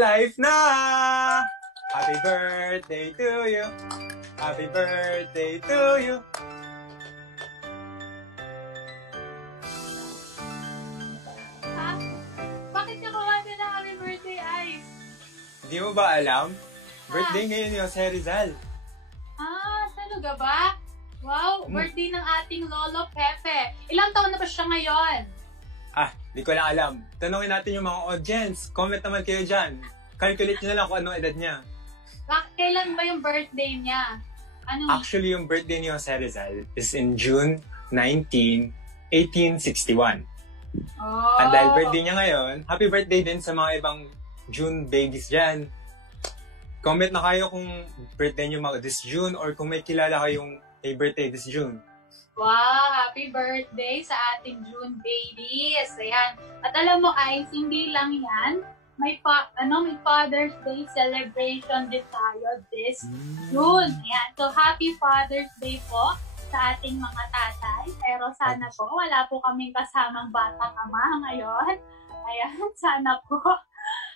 life na! Happy birthday to you! Happy birthday to you! Bakit ka kumanta na happy birthday, Ice? Hindi mo ba alam? Birthday ngayon ni Jose Rizal. Talaga ba? Wow, birthday ng ating Lolo Pepe. Ilang taon na ba siya ngayon? Di ko lang alam. Tanungin natin yung mga audience. Comment naman kayo dyan. Calculate nyo na lang kung anong edad niya. Kailan ba yung birthday niya? Actually, yung birthday ni Jose Rizal is in June 19, 1861. Oh. At dahil birthday niya ngayon, happy birthday din sa mga ibang June babies dyan. Comment na kayo kung birthday niyo this June or kung may kilala kayong may birthday this June. Wow! Happy birthday sa ating June babies! Ayan. At alam mo, Ice, hindi lang yan. May Father's Day celebration din tayo this June. Ayan. So, happy Father's Day po sa ating mga tatay. Pero sana po, wala po kaming kasamang batang ama ngayon. Ayan, sana po.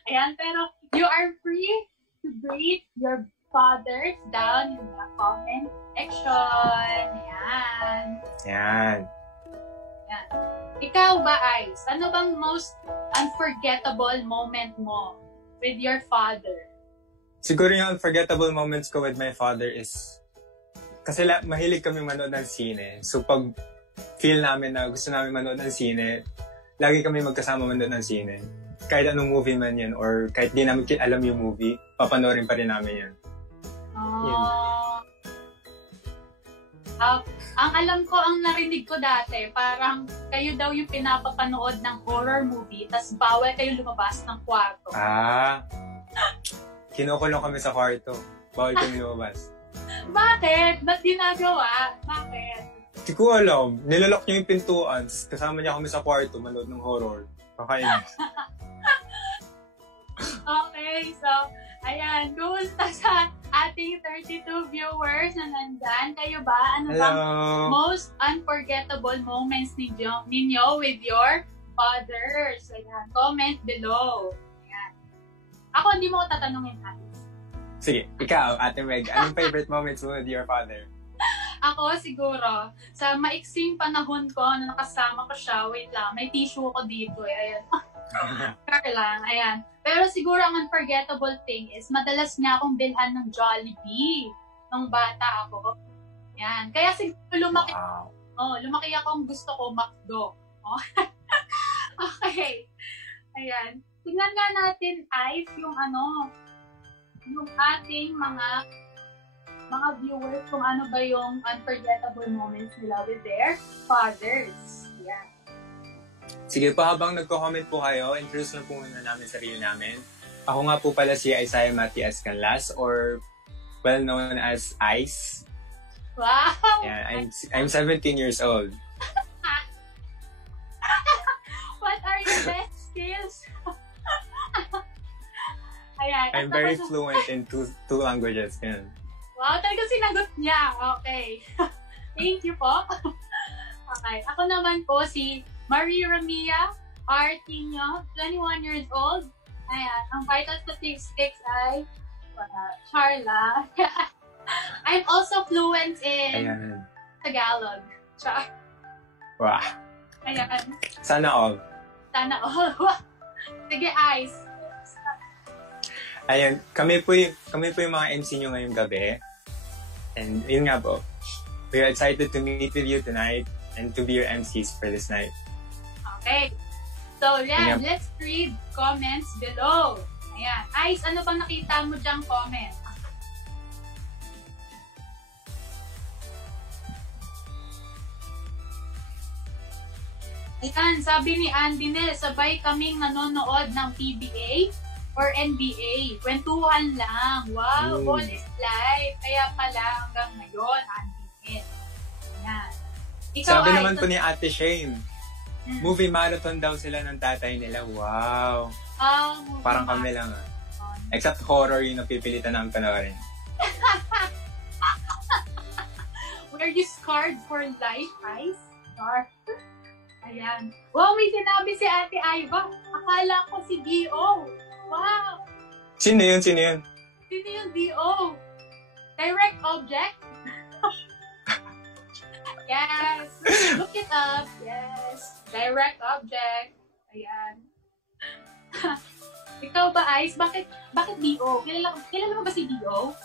Ayan, pero you are free to greet your fathers down in the comment section. Ayan. Yan. Ayan. Ikaw ba, Ice? Ano bang most unforgettable moment mo with your father? Siguro yung unforgettable moments ko with my father is kasi mahilig kami manood ng sine. So pag feel namin na gusto namin manood ng sine, lagi kami magkasama manood ng sine. Kahit anong movie man yan or kahit di namin alam yung movie, papanoorin pa rin namin yan. Ang alam ko, ang narinig ko dati, parang kayo daw yung pinapapanood ng horror movie, tas bawal kayo lumabas ng kwarto. Kinukulong kami sa kwarto. Bawal kami lumabas. Bakit? Ba't ginagawa? Bakit? Hindi ko alam. Nilalak niya yung pintuan, kasama niya kami sa kwarto, manood ng horror. Kakainis. Okay, so, ayan, kumusta sa ating 32 viewers na nandyan? Kayo ba? Ano bang most unforgettable moments ninyo with your fathers? Ayan, comment below. Ayan. Ako, hindi mo ko tatanungin, Alice. Sige, ikaw, Ate Meg, anong favorite moments mo with your father? Ako, siguro, sa maiksing panahon ko na nakasama ko siya, wait lang, may tissue ko dito. Ayan. Sure lang, ayan. Pero siguro ang unforgettable thing is madalas niya akong bilhan ng Jollibee nung bata ako. Yan. Kaya siguro lumaki akong gusto ko McDo. Oh. Okay. Ayan. Tingnan nga natin, Ice, yung ating mga viewers kung ano ba yung unforgettable moments nila with their fathers. Yan. Sige po, habang nagko-comment po kayo, introduce lang po muna namin sarili namin. Ako nga po pala si Isaiah Matias Canlas or well known as Ice. Wow! Yeah, I'm 17 years old. What are your best skills? Ayan. I'm very fluent in two languages. Yan. Wow, talagang sinagot niya. Okay. Thank you po. Okay. Ako naman po si Marie Ramia Artino, 21 years old. Ayan. Ang vital statistics ay Charla. I'm also fluent in Tagalog. Char. Wow. Ayan. Sana all. Sana all. Sige, Ice. Ayan. Kami po yung mga MC nyo ngayong gabi. And yun nga po. We are excited to meet with you tonight and to be your MCs for this night. Okay. So, yan. Let's read comments below. Ayan. Ice, ano bang nakita mo dyang comment? Ayan, sabi ni Andy Nel, sabay kaming nanonood ng PBA or NBA. Kwentuhan lang. Wow, all is life. Kaya pala hanggang ngayon, Andy Nel. Ayan. Ikaw, sabi Ice, naman po ni Ate Shane, movie marathon daw sila ng tatay nila. Wow. Parang kami lang Except horror yung napipilitan namin panoorin. Were you scarred for life, Ice? Scarred. Ayan. Wow, may sinabi si Ate Iva. Akala ko si D.O. Wow. Sino yun? Sino yun? Sino yung DO? Direct object? Yes. Look it up. Yes. Direct object. Ayan. Ikaw ba, Ice? Bakit DO? Kilala mo ba si DO?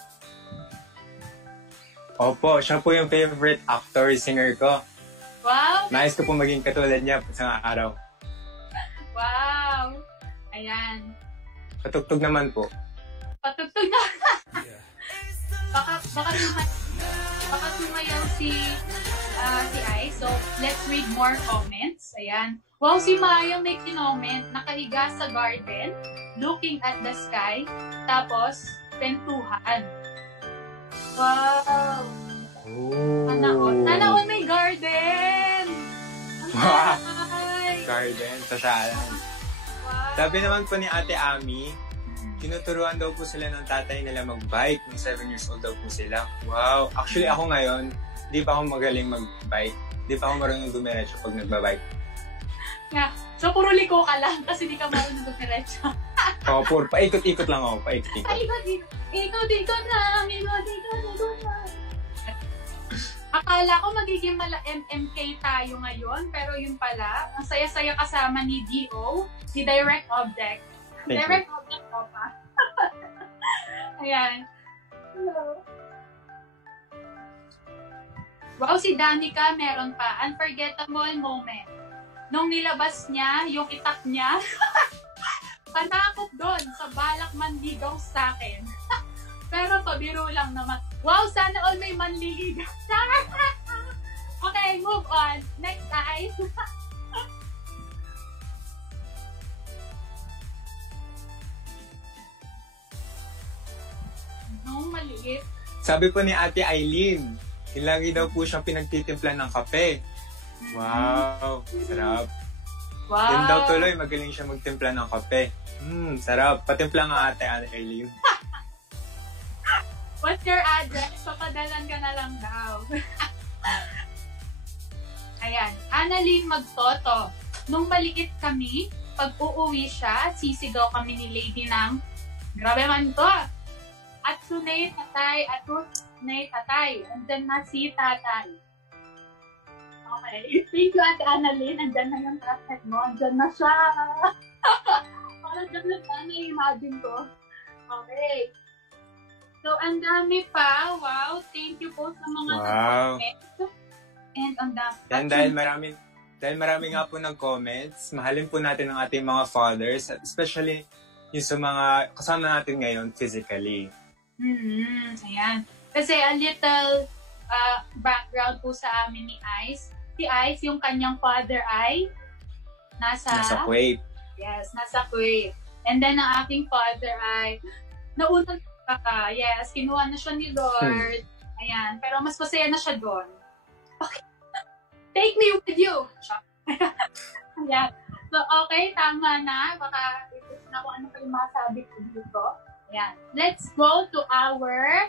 Opo, siya po yung favorite actor, singer ko. Wow. Nais ko po maging katulad niya sa araw. Wow. Ayan. Patugtog naman po. Patugtog na. baka sumayaw si Ice. So, let's read more comments. Ayan. Wow, si Maya may kinoment. Nakahiga sa garden, looking at the sky, tapos, pentuhan. Wow. Oh. Sana all may garden. Wow. Ay. Garden, sasalan. Wow. Sabi naman po ni Ate Ami, tinuturuan daw po sila ng tatay nila mag-bike. Nung 7 years old daw po sila. Wow. Actually, ako ngayon, di pa ako magaling mag-bike. Di pa ako marunong dumiretso pag nagbabike. Yeah. So, puro liko ka lang kasi di ka marunong dumiretso. Oo, puro. Paikot-ikot lang ako. Paikot-ikot. Ikot lang. Akala ko magiging MMK tayo ngayon, pero yun pala, ang saya-saya kasama ni DO, si Direct Object. Direct Object ko pa. Ayan. Hello. Wow, si Danica meron pa. Unforgettable moment. Nung nilabas niya, yung itak niya, panakot doon sa balak manligaw sa akin. Pero pabiro lang naman. Wow, sana all may manliligaw. Okay, move on. Next, Ice. Nung maliit. Sabi po ni Ate Eileen, lagi daw po siyang pinagtitimpla ng kape. Wow, sarap. Wow. Yun daw tuloy, magaling siya magtimpla ng kape. Sarap. Patimpla nga Ate Eileen. What's your address? Papadalan ka na lang daw. Ayan. Annalyn Magtoto. Nung maliit kami, pag uuwi siya, sisigaw kami ni Lady ng grabe man to. Atsunay tatay, atunay tatay. Andyan na si tatay. Okay. Thank you, Ate Annalyn. Andyan na yung tatay mo. Andyan na siya. Parang dyan na na-imagine ko. Okay. So, ang dami pa. Wow. Thank you po sa mga comments. And ang dami. Yan, dahil marami nga po ng comments, mahalin po natin ang ating mga fathers, especially yung sa mga kasama natin ngayon physically. Ayan. Kasi a little background po sa amin ni Ice. Si Ice, yung kanyang father ay nasa Kuwait. Yes, nasa Kuwait. And then ang aking father ay naunang yes, kinuha na siya ni Lord. Ayan. Pero mas masaya na siya doon. Okay. Take me with you. Ayan. So, okay. Tama na. Baka ipos na kung ano pa yung masabi ko dito. Ayan. Let's go to our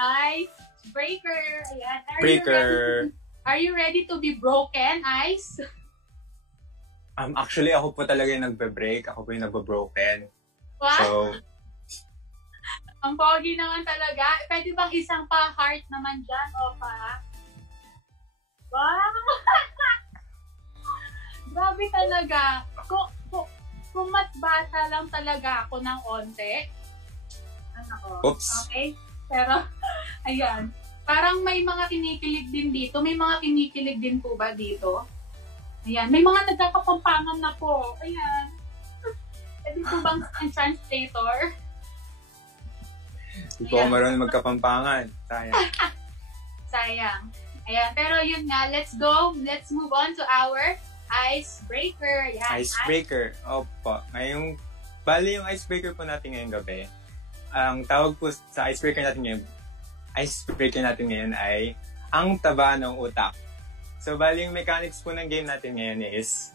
icebreaker. Ayan. Are you ready to be broken, Ice? Actually, ako po talaga yung nagbe-break. Ako po yung nagbe-broken. What? So, ang pogi naman talaga. Pwede bang isang pa-heart naman dyan o pa? Wow! Grabe talaga. Kung mas bata lang talaga ako ng onte. Oops. Okay? Pero, ayan. Parang may mga kinikilig din dito. May mga kinikilig din po ba dito? Ayan. May mga nagkakapampangan na po. Ayan. Pwede po bang translator? Hindi po ako marunong magkapampangan. Sayang. Sayang. Ayan. Pero yun nga, let's go. Let's move on to our icebreaker. Ayan. Icebreaker. Opo. Bali yung icebreaker po natin ngayong gabi. Ang tawag po sa icebreaker natin ngayon ay ang taba ng utak. So, bali yung mechanics po ng game natin ngayon is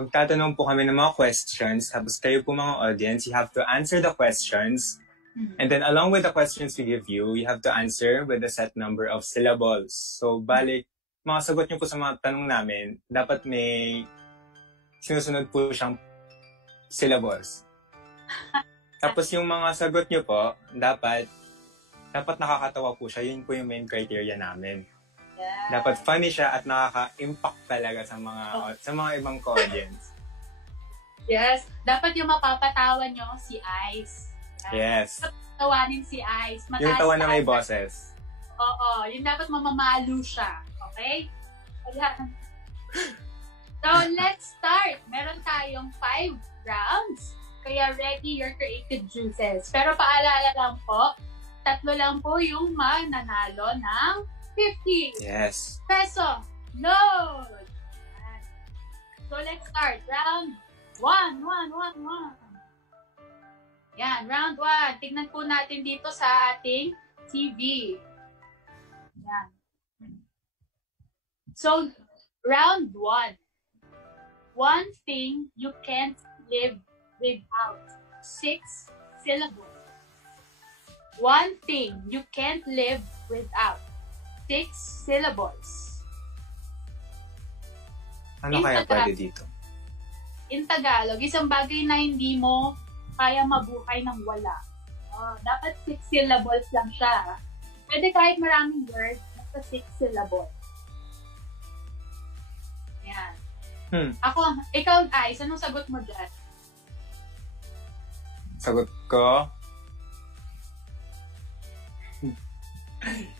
magtatanong po kami ng mga questions, tapos kayo po mga audience, you have to answer the questions. And then along with the questions we give you, you have to answer with a set number of syllables. So, balik, mga sagot niyo po sa mga tanong namin, dapat may sinusunod po siyang syllables. Tapos yung mga sagot nyo po, dapat nakakatawa po siya. Yun po yung main criteria namin. Yeah. Dapat funny siya at nakaka-impact talaga sa mga ibang audience. Yes. Dapat yung mapapatawa nyo si Ice. Yes. Tawanin si Ice. Yung tawa na may boses. Oo. Yung dapat mamamalo siya. Okay? Ayan. So, let's start. Meron tayong 5 rounds. Kaya ready your creative juices. Pero paalala lang po, 3 lang po yung mananalo ng 50 peso load. So, let's start. Round 1. Yan, round 1. Tignan po natin dito sa ating TV. Yan. So, round 1. One thing you can't live without. 6 syllables. One thing you can't live without. 6 syllables. Ano kaya pwede dito? In Tagalog, isang bagay na hindi mo kaya mabuhay ng wala. Dapat 6 syllables lang siya. Pwede kahit maraming words, basta 6 syllables. Yan. Ikaw, Ice, anong sagot mo dyan? Sagot ko?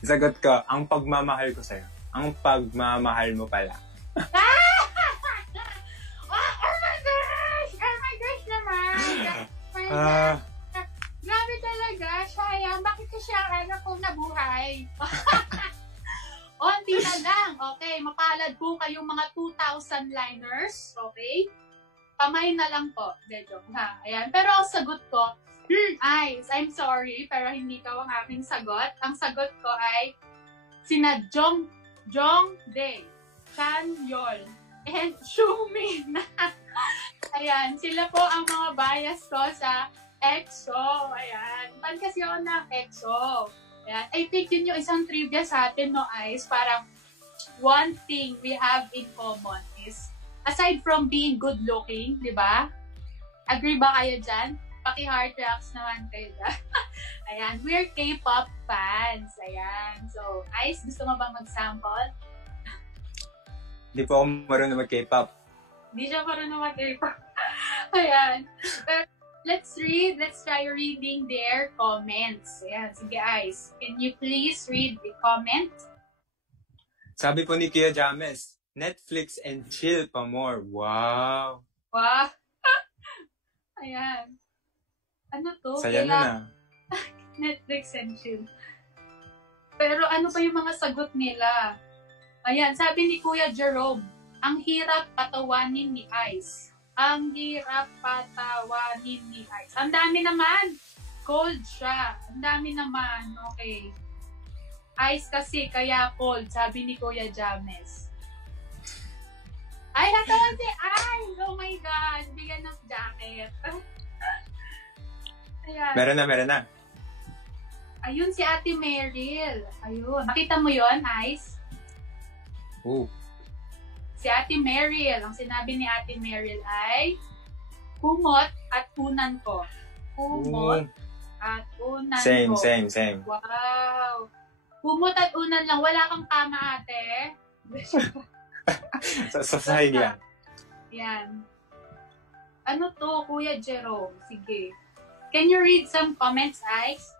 Sagot ko, ang pagmamahal ko sa'yo. Ang pagmamahal mo pala. Oh my gosh! Oh my gosh naman! Grabe talaga, sayang. Bakit kasi ang anak kong nabuhay? Onti na lang. Okay, mapalad po kayong mga 2,000 liners. Okay? Pamay na lang po. De, joke na. Ayan. Pero ang sagot ko, Ice, I'm sorry, pero hindi ka ang aking sagot. Ang sagot ko ay sina Jongdae, Chan Yol, and Xiumin. Ayan. Sila po ang mga bias ko sa EXO. Ayan. Pan kasi ako ng EXO. Ayan. I think yun yung isang trivia sa atin, no, Ice? Parang one thing we have in common is, aside from being good-looking, di ba? Agree ba kayo dyan? Paki-heart rocks naman kayo dyan. Ayan. We're K-pop fans. Ayan. So, Ice, gusto mo bang mag-sample? Hindi po ako marunong mag-K-pop. Hindi siya marunong mag-K-pop. Ayan. Pero, let's try reading their comments. Ayan, sige Ice. Can you please read the comment? Sabi po ni Kuya James, Netflix and chill pa more. Wow! Wow! Ayan. Ano to? Saya na. Netflix and chill. Pero ano pa yung mga sagot nila? Ayan, sabi ni Kuya Jerome, ang hirap patawanin ni Ice. Ang hirap patawanin ni Ice. Ang dami naman. Cold siya. Ang dami naman. Okay. Ice kasi kaya cold, sabi ni Kuya James. Ay, natawan si Ice! Oh my God! Bigyan ng jacket. Ayan. Meron na. Ayun si Ate Meryl. Ayun. Nakita mo yon, Ice? Oo. Si Ate Meryl, ang sinabi ni Ate Meryl ay kumot at unan ko. Kumot at unan ko. Same. Wow! Kumot at unan lang. Wala kang kama, ate. sa side lang. Yan. Ano to, Kuya Jerome? Sige. Can you read some comments, Ice?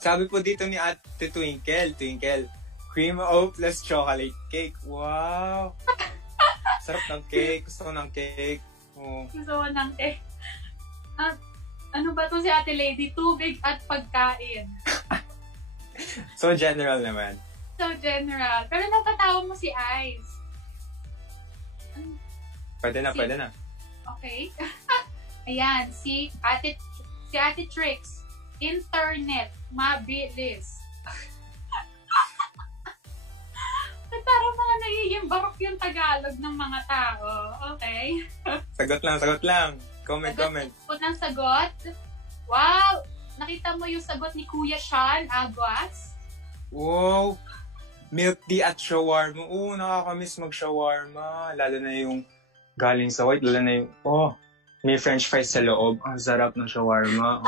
Sabi po dito ni Ate Twinkle, cream o plus chocolate cake. Wow! Sarap ng cake. Gusto ko ng cake. Oh. Gusto ko ng cake. Ano ba to si Ate Lady? Tubig at pagkain. So general naman. So general. Pero napatawa mo si Ice. Pwede na. Okay. Ayan, si Ate Trix. Internet. Mabilis. Parang mga nagiging barok yung Tagalog ng mga tao. Okay? Sagot lang. Comment. Unang sagot. Wow! Nakita mo yung sagot ni Kuya Sean Aguas? Wow! Milk tea at shawarma. Oo, nakakamiss mag-shawarma. Lalo na yung galing sa white. Lalo na yung, May french fries sa loob. Ang sarap ng shawarma.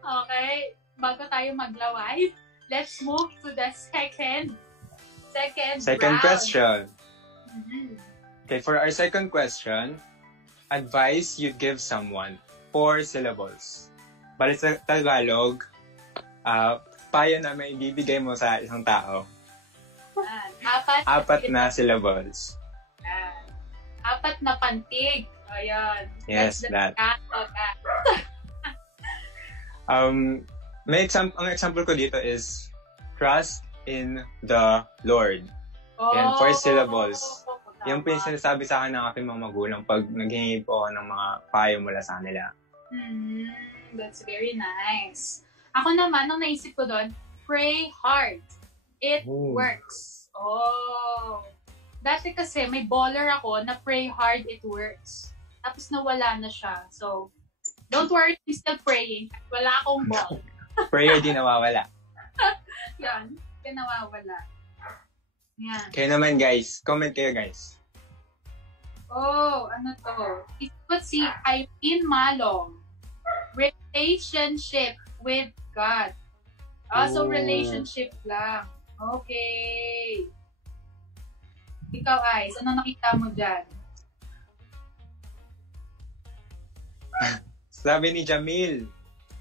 Okay, bago tayo maglaway, let's move to the second round. Question. Mhm. Okay, for our second question, advice you'd give someone. 4 syllables. Bali sa Tagalog, payo na may ibibigay mo sa isang tao. Apat na syllables. Apat na pantig. Ayan. Yes, that. Ang example ko dito is trust in the Lord. Yan, 4 syllables. Yan po yung sinasabi sa akin ng aking mga magulang pag naghingi po ako ng mga payo mula sa kanila. That's very nice. Ako naman, nung naisip ko doon, pray hard. It works. Dati kasi may baller ako na pray hard, it works. Tapos nawala na siya. So, don't worry, I'm still praying. Wala akong ball. Prayer di nawawala. Yan, di nawawala. Yan. Kayo naman guys, comment kayo guys. Ano to? Let's see, Irene Malong. Relationship with God. So relationship lang. Okay. Ikaw, Ice, ano nakita mo dyan? Sabi ni Jamil,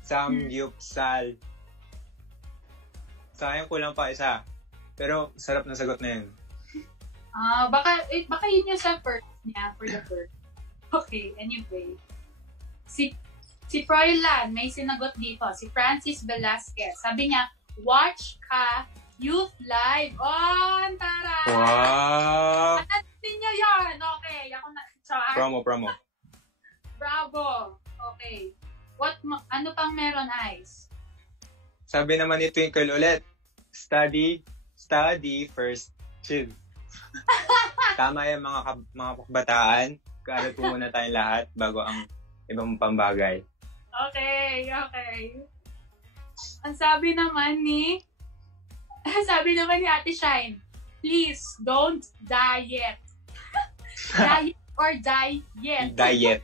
Samgyupsal. Sayang kulang pa isa. Pero sarap na sagot na yun. Baka yun yung sa first niya, for the first. Okay, anyway. Si Froilan, may sinagot dito. Si Francis Velasquez. Sabi niya, watch ka Youth Live. Ang tara! Wow! Panatin niyo yun! Okay, ako na. Char. Promo. Bravo! Okay. Ano pang meron, Ice? Sabi naman ni Twinkle ulit, study first, chill. Tama yung mga kabataan. Kaaral po muna tayong lahat bago ang ibang pambagay. Okay. Ang sabi naman ni Ate Shine, please don't diet. Diet or diet? Diet.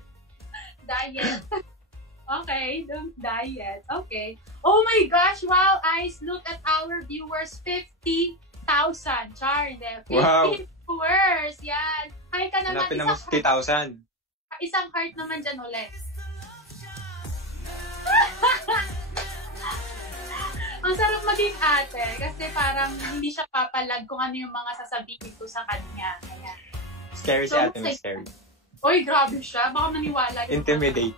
Okay, don't diet. Okay. Oh my gosh, wow, Ice, look at our viewers, 50,000. Char, hindi. 50 Wow. viewers. Yan. Hi ka naman. Hanapin naman 50,000. Isang heart naman dyan ulit. Ang sarap maging ate kasi parang hindi siya papalag kung ano yung mga sasabihin ko sa kanya. Ayan. Scary si ate, may scary. Oy, grabe siya. Baka maniwala yun. Intimidating.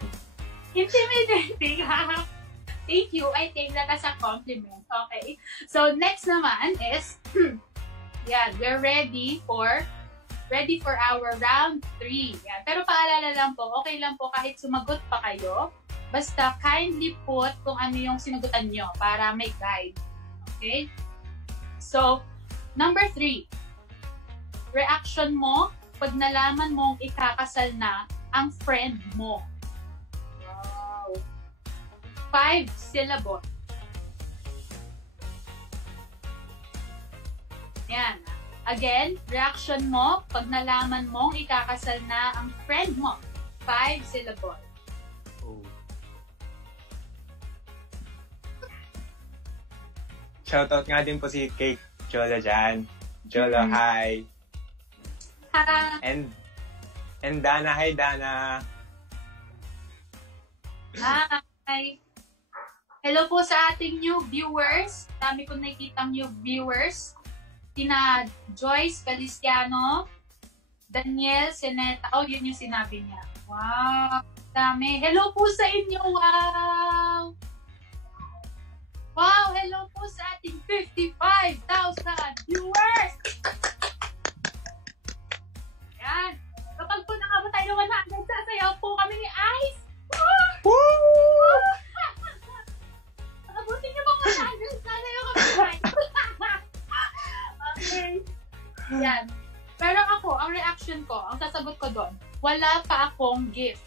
Thank you. I take that as a compliment. Okay. So, next naman is, yan, we're ready for our round 3. Yan. Pero paalala lang po, okay lang po kahit sumagot pa kayo. Basta kindly put kung ano yung sinagutan nyo para may guide. Okay? So, number 3. Reaction mo pag nalaman mong ikakasal na ang friend mo. Wow. 5 syllables. Yan. Again, reaction mo pag nalaman mong ikakasal na ang friend mo. 5 syllables. Shoutout nga din po si Cake Jola dyan. Jola, hi. And Dana, hi Dana. Hi. Hello po sa ating new viewers. Dami ko nakikitang new viewers. Tina Joyce Caliciano, Daniel Seneta. Oh, yun yung sinabi niya. Wow. Dami. Hello po sa inyo. Wow. Wow, hello po sa ating 55,000 viewers! Yan. Kapag po nakabot tayo ng 100, sasayaw po kami ni Ice! Woo! Nakabutin niyo mga 100, sasayaw kami ni Ice! Okay. Yan. Pero ako, ang reaction ko, ang sasagot ko doon, wala pa akong gift.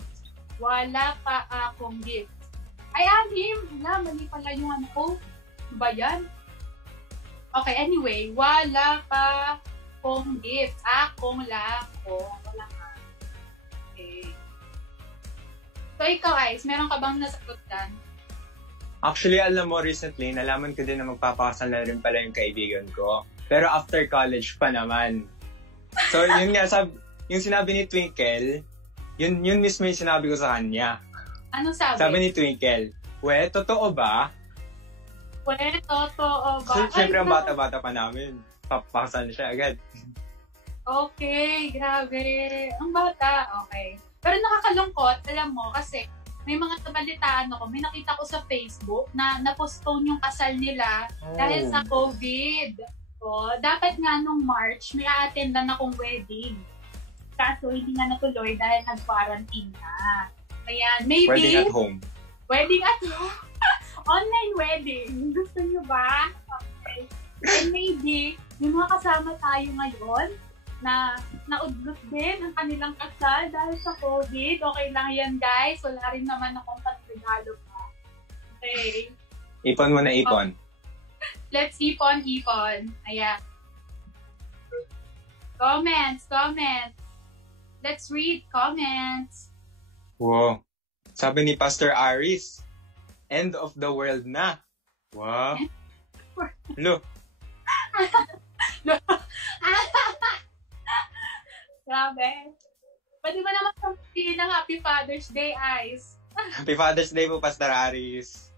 Ay, mali pala yung ano ko. Ba yan? Okay, anyway, wala pa akong gift. Akong lang ko. Wala ka. Okay. So, ikaw, Ice, meron ka bang nasagot dyan? Actually, alam mo, recently, nalaman ko din na magpapakasal na rin pala yung kaibigan ko. Pero after college pa naman. So, yun nga, yung sinabi ni Twinkle, yun mismo yung sinabi ko sa kanya. Ano sabi? Sabi ni Twinkle, totoo ba? Totoo ba? So, siyempre, ang bata-bata pa namin. Papakasal na siya agad. Okay, grabe. Ang bata, okay. Pero nakakalungkot, alam mo, kasi may mga nabalitaan ako, may nakita ko sa Facebook na na-postpone yung kasal nila dahil sa COVID. So, dapat nga nung March, may a-attendan akong wedding. Kaso, hindi nga natuloy dahil nag-quarantine na. Ayan, maybe... Wedding at home. Wedding at home? Online wedding. Gusto nyo ba? Okay. And maybe, may mga kasama tayo ngayon na naudlot din ang kanilang kasal dahil sa COVID. Okay lang yan, guys. Wala rin naman akong pagregalo pa. Okay. Ipon mo na ipon. Let's ipon. Ayan. Comments. Let's read comments. Wow. Sabi ni Pastor Aris, end of the world na. Wow. Look. Grabe. Pwede ba naman sabihin ng Happy Father's Day, Ice? Happy Father's Day po, Pastor Aris.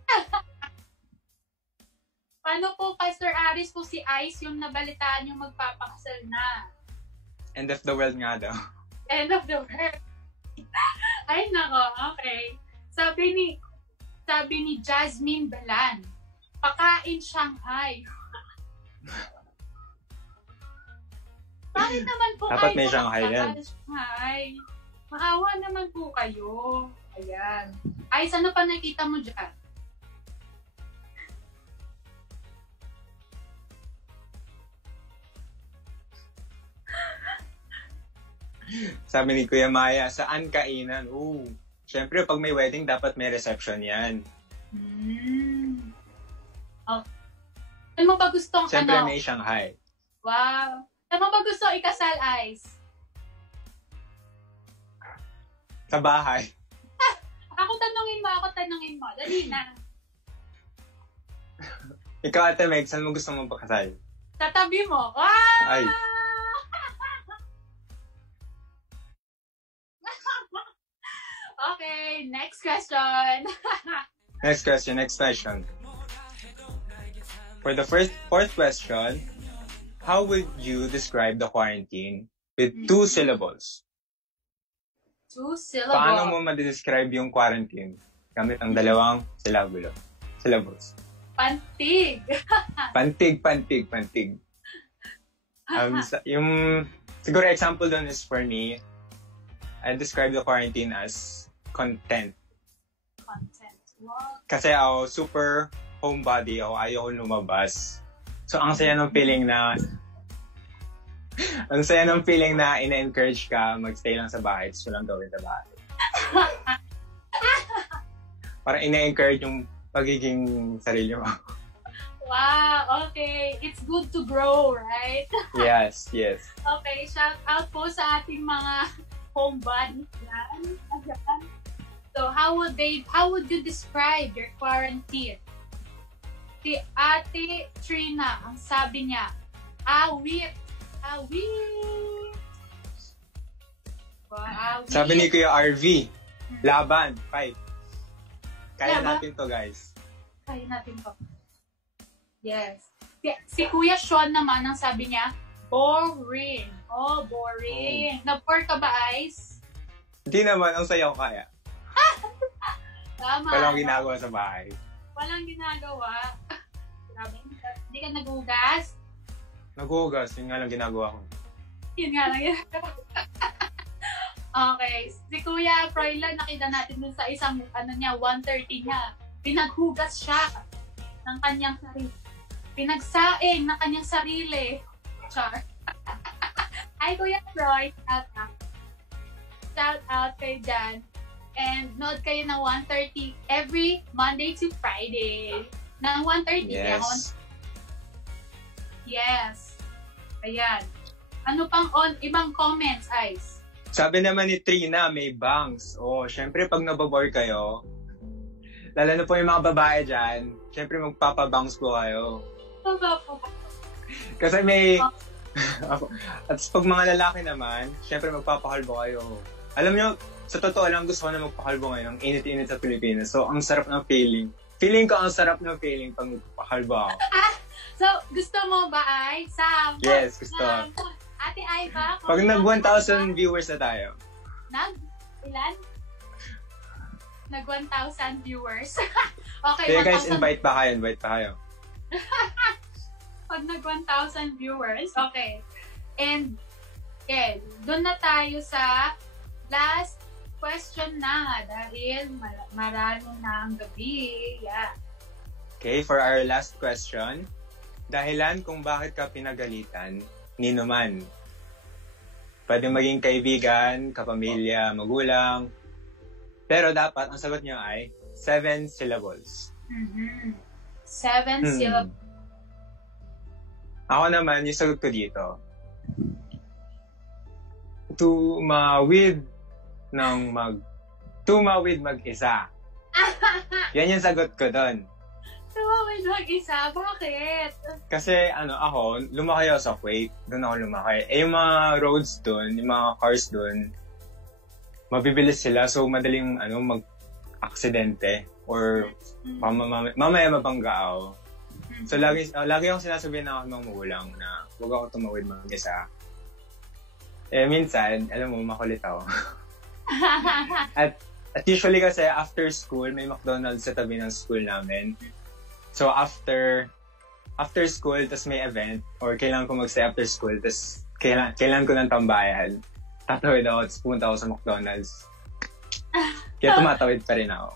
Paano po, Pastor Aris, po si Ice yung nabalitaan yung magpapakasal na? End of the world nga daw. End of the world. Ay, nako. Okay. Sabi ni Jasmine Balan, pakain Shanghai. Bakit naman po dapat kayo may Shanghai yan. Shanghai? Maawa naman po kayo. Ayan. Ay, ano pa nakita mo dyan? Sabi ni Kuya Maya, saan kainan? Siyempre, pag may wedding, dapat may reception yan. Oh. Saan mo ba gustong Siyempre, may Shanghai. Wow. Saan mo ba gusto ikasal, Ice? Sa bahay. Ako tanungin mo. Dali na. Ikaw, Ate Meg, saan mo gusto mong pakasal? Sa tabi mo. Ah! Ay. Okay, next question. Next question. For the fourth question, how would you describe the quarantine with 2 syllables? 2 syllables. Paano mo ma-describe yung quarantine gamit ang dalawang syllables? Pantig. Pantig. Yung siguro example doon is for me, I describe the quarantine as content. Wow. Kasi ako, super homebody ako, ayaw lumabas. So, ang saya ng feeling na ina-encourage ka magstay lang sa bahay, tapos walang gawin sa bahay. Parang ina-encourage yung pagiging sarili mo. Wow, okay. It's good to grow, right? Yes. Okay, shout out po sa ating mga homebodies yan. So, how would you describe your quarantine? Si Ate Trina, ang sabi niya, awit. Wow, awit. Sabi ni Kuya RV, laban, fight. Kaya Laban? natin to, guys. Kaya natin to. Yes. Si Kuya Sean naman, ang sabi niya, boring. Oh, boring. Na-bore ka ba, Ice? Hindi naman, ang sayaw kaya. Tama. Walang ginagawa sa bahay. Walang ginagawa. Grabe. Hindi ka nagugas? Naghuhugas, yun nga lang ginagawa ko. Yun nga lang yan. Okay. Si Kuya Froilan, nakita natin dun sa isang, 1:30 niya. Pinaghugas siya ng kanyang sarili. Pinagsaing ng kanyang sarili. Char. Hi, Kuya Froy. Shout out kay Jan. And nood kayo ng 1:30 every Monday to Friday. Ng 1:30 Yes. Yes. Ayan. Ano pang ibang comments, Ice? Sabi naman ni Trina, may bangs. Oh, syempre pag nababore kayo, lalo na po yung mga babae dyan, syempre magpapabangs po kayo. Kasi may... At pag mga lalaki naman, syempre magpapakalbo kayo. Alam nyo, sa totoo lang gusto ko na magpakalbo ngayon. Ang init-init sa Pilipinas. So, ang sarap ng feeling. Feeling ko ang sarap ng feeling pag magpakalbo ako. So, gusto mo ba ay? Sam? Yes, gusto. Ate Ay ba? Pag nag 1,000 viewers na tayo. Ilan? Nag 1,000 viewers. Okay, Kaya guys, invite pa kayo. Pag nag 1,000 viewers, okay. And, doon na tayo sa last question na dahil marami na ang gabi. Yeah. Okay, for our last question, dahilan kung bakit ka pinagalitan ni Numan. Pwede maging kaibigan, kapamilya, magulang. Pero dapat, ang sagot niyo ay 7 syllables. 7 syllables. Ako naman, yung sagot ko dito. Tumawid mag-isa. Yan yung sagot ko doon. Tumawid mag-isa? Bakit? Kasi ako, lumaki ako sa Kuwait. Doon ako lumaki. Yung mga roads doon, yung mga cars doon, mabibilis sila. So, madaling mag-aksidente. Or mamaya mabangga ako. So, lagi akong sinasabihin ng mga magulang na huwag ako tumawid mag-isa. Minsan, alam mo, makulit ako. At usually kasi after school, may McDonald's sa tabi ng school namin. So after school, tas may event, or kailangan ko mag-stay after school, tas kailangan ko ng tambayan. Tatawid ako, tas pumunta ako sa McDonald's. Kaya tumatawid pa rin ako.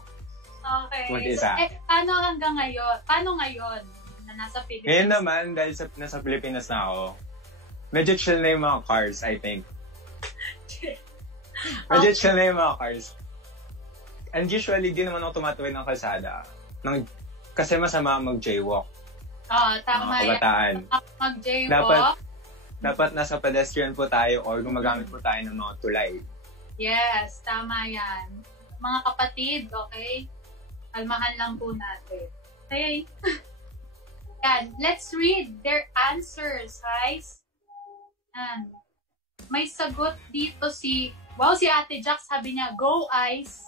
Okay. Mag-isa. So, paano hanggang ngayon? Paano ngayon na nasa Pilipinas? Ngayon naman, dahil nasa Pilipinas na ako, medyo chill na yung mga cars, I think. Medyo chill na yung mga cars. And usually, di naman ako tumatawid ng kalsada. Kasi masama mag-jaywalk. Tama yan. Kabataan. Mag-jaywalk. Dapat nasa pedestrian po tayo or gumagamit po tayo ng mga tulay. Yes, tama yan. Mga kapatid, okay? Kalmahan lang po natin. Okay? Yan. Let's read their answers, guys. And may sagot dito si Ate Jack, sabi niya, go Ice.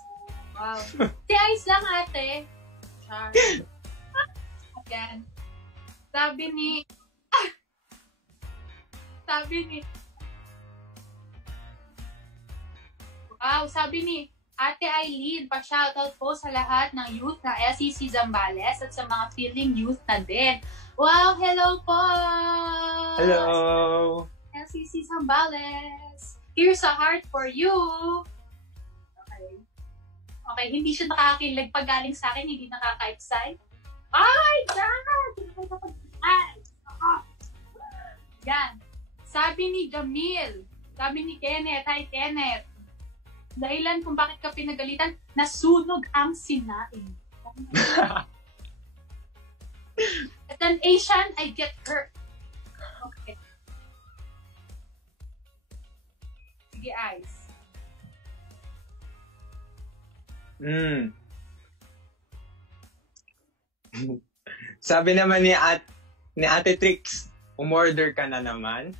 Wow. Si Ice lang, ate. Char. Again. Sabi ni Ate Eileen, pa-shoutout po sa lahat ng youth na LCC Zambales at sa mga feeling youth na din. Wow, hello po! Hello! LCC Zambales. Here's a heart for you. Okay, hindi siya nakakilig pag galing sa akin, hindi nakaka-excite. Ay, God! Yan. Sabi ni Jamil, sabi ni Kenneth, hi Kenneth, dahilan kung bakit ka pinagalitan, nasunog ang sinaing. As an Asian, I get hurt. Okay. Sige, Ice. Sabi naman ni Ate Trix, umorder ka na naman.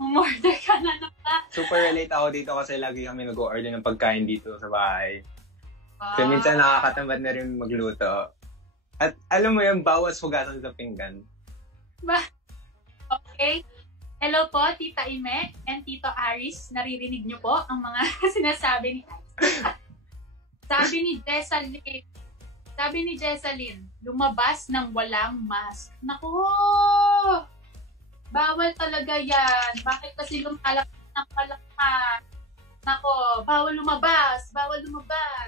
Umorder ka na naman. Super relate ako dito kasi lagi kami nag-order ng pagkain dito sa bahay. Kaya minsan nakakatamad na rin magluto. At alam mo yung bawas hugasan sa pinggan. Okay. Hello po, Tita Ime and Tito Aris. Naririnig niyo po ang mga sinasabi ni Ice. Sabi ni Jessalyn, lumabas ng walang mask. Naku! Bawal talaga yan. Bakit kasi lumalabas ng walang mask? Naku, bawal lumabas.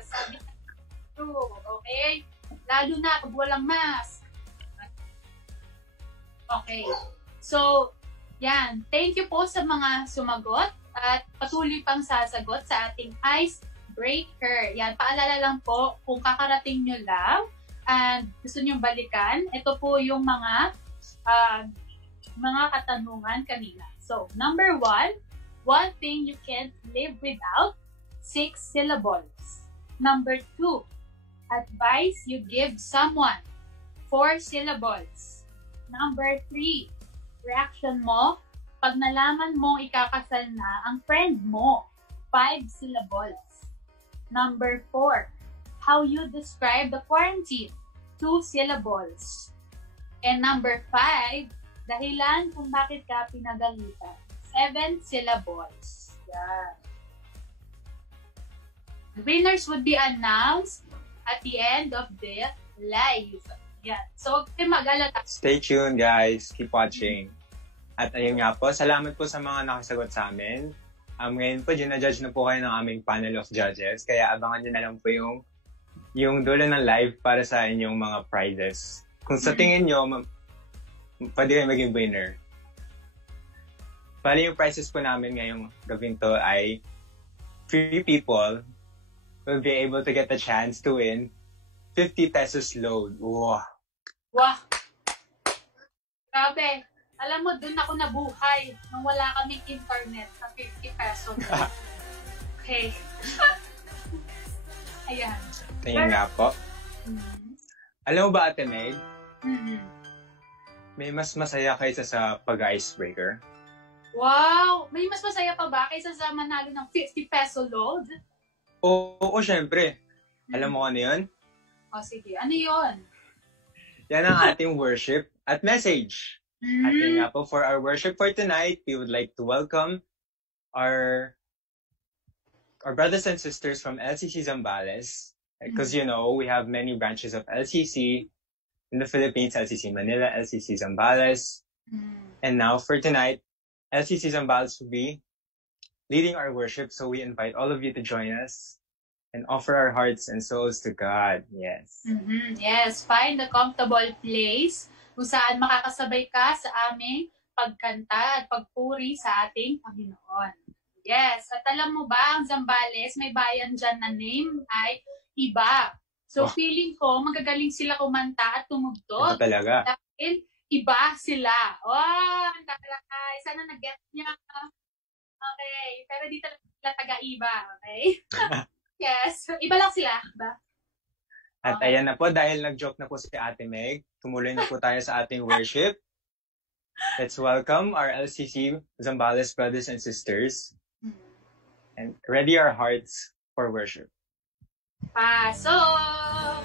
Sabi na okay? Lalo na pag walang mask. Okay. So, yan. Thank you po sa mga sumagot at patuloy pang sasagot sa ating icebreaker. Yan, paalala lang po, kung kakarating nyo lang and gusto nyo balikan, ito po yung mga katanungan kanina. So, number 1, One thing you can't live without, 6 syllables. Number 2, advice you give someone, 4 syllables. Number 3, reaction mo pag nalaman mong ikakasal na ang friend mo, 5 syllables. Number 4, how you describe the quarantine, 2 syllables. And number 5, dahilan kung bakit ka pinagalitan, 7 syllables. Yan. The winners would be announced at the end of the live. Yan. So, huwag kayo mag-alala. Stay tuned, guys. Keep watching. At ayun nga po, salamat po sa mga nakasagot sa amin. Ngayon po, ginajudge na po kayo ng aming panel of judges. Kaya abangan nyo na lang po yung dulo ng live para sa inyong mga prizes. Kung sa tingin nyo, pwede kayo maging winner. Bali yung prizes po namin ngayong gabing to ay 3 people will be able to get a chance to win 50 pesos load. Wow! Wow! Grabe! Alam mo, dun ako nabuhay nung wala kaming internet sa 50 pesos. Okay. Ayan. Tingin nga po. Alam mo ba, Ate Meg? May mas masaya kaysa sa pag-icebreaker? Wow! May mas masaya pa ba kaysa sa manalo ng 50 peso load? Oo, syempre. Alam mo ano yun? O sige, ano yun? Yan ang ating worship at message. At yun nga po, for our worship for tonight, we would like to welcome our brothers and sisters from LCC Zambales. Because, you know, we have many branches of LCC in the Philippines, LCC Manila, LCC Zambales. And now, for tonight, LCC Zambales will be leading our worship. So we invite all of you to join us and offer our hearts and souls to God. Yes. Yes, find a comfortable place kung saan makakasabay ka sa aming pagkanta at pagpuri sa ating Panginoon. Yes, at alam mo ba, ang Zambales, may bayan dyan na name ay Iba. So, feeling ko, magagaling sila kumanta at tumugtog. Ito talaga. Dahil iba sila. Oh, ang takalakay. Sana nag-get niya. Okay, pero di talaga taga-Iba. Okay? Yes, iba lang sila. Diba? At ayan na po, dahil nag-joke na po si Ate Meg, tumuloy na po tayo sa ating worship. Let's welcome our LCC Zambales brothers and sisters and ready our hearts for worship. Pasok!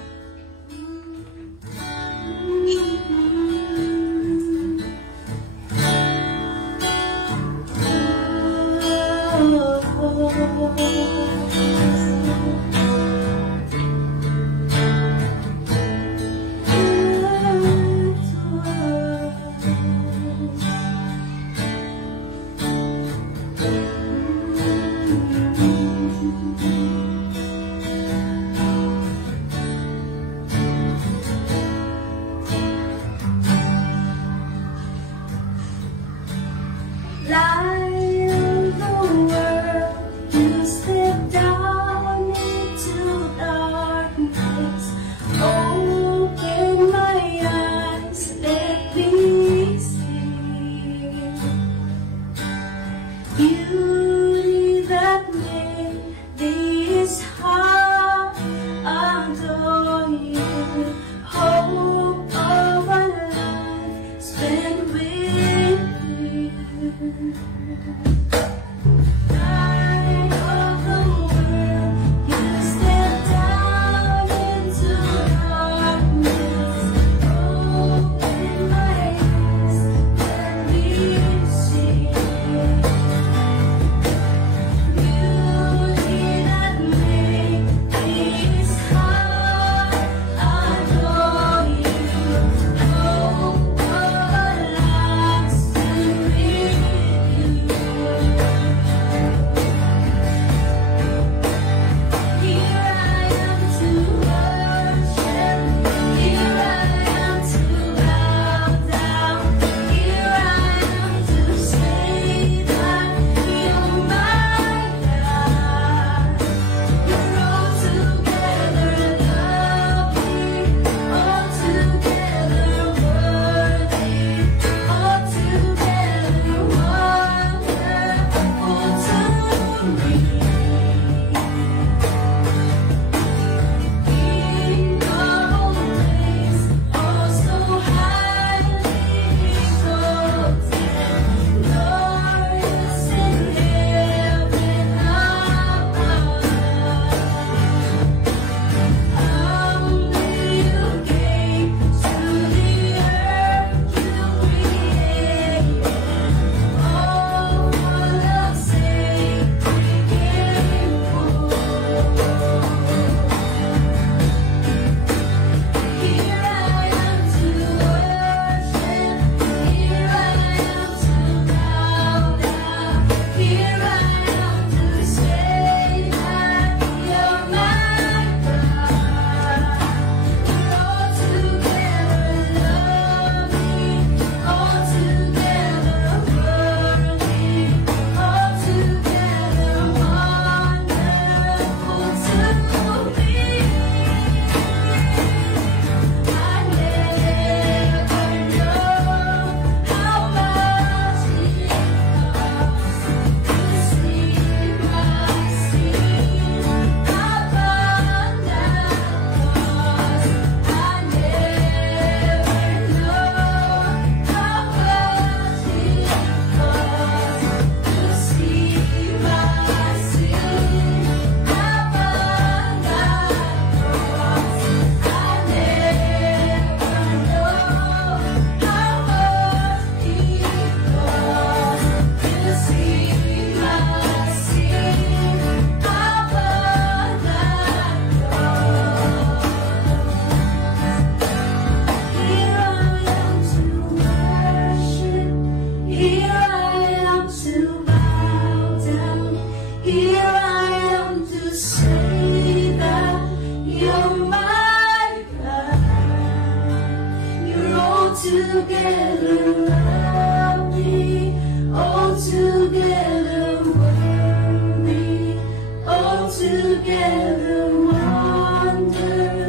together lovely, all together worthy, all together wonderful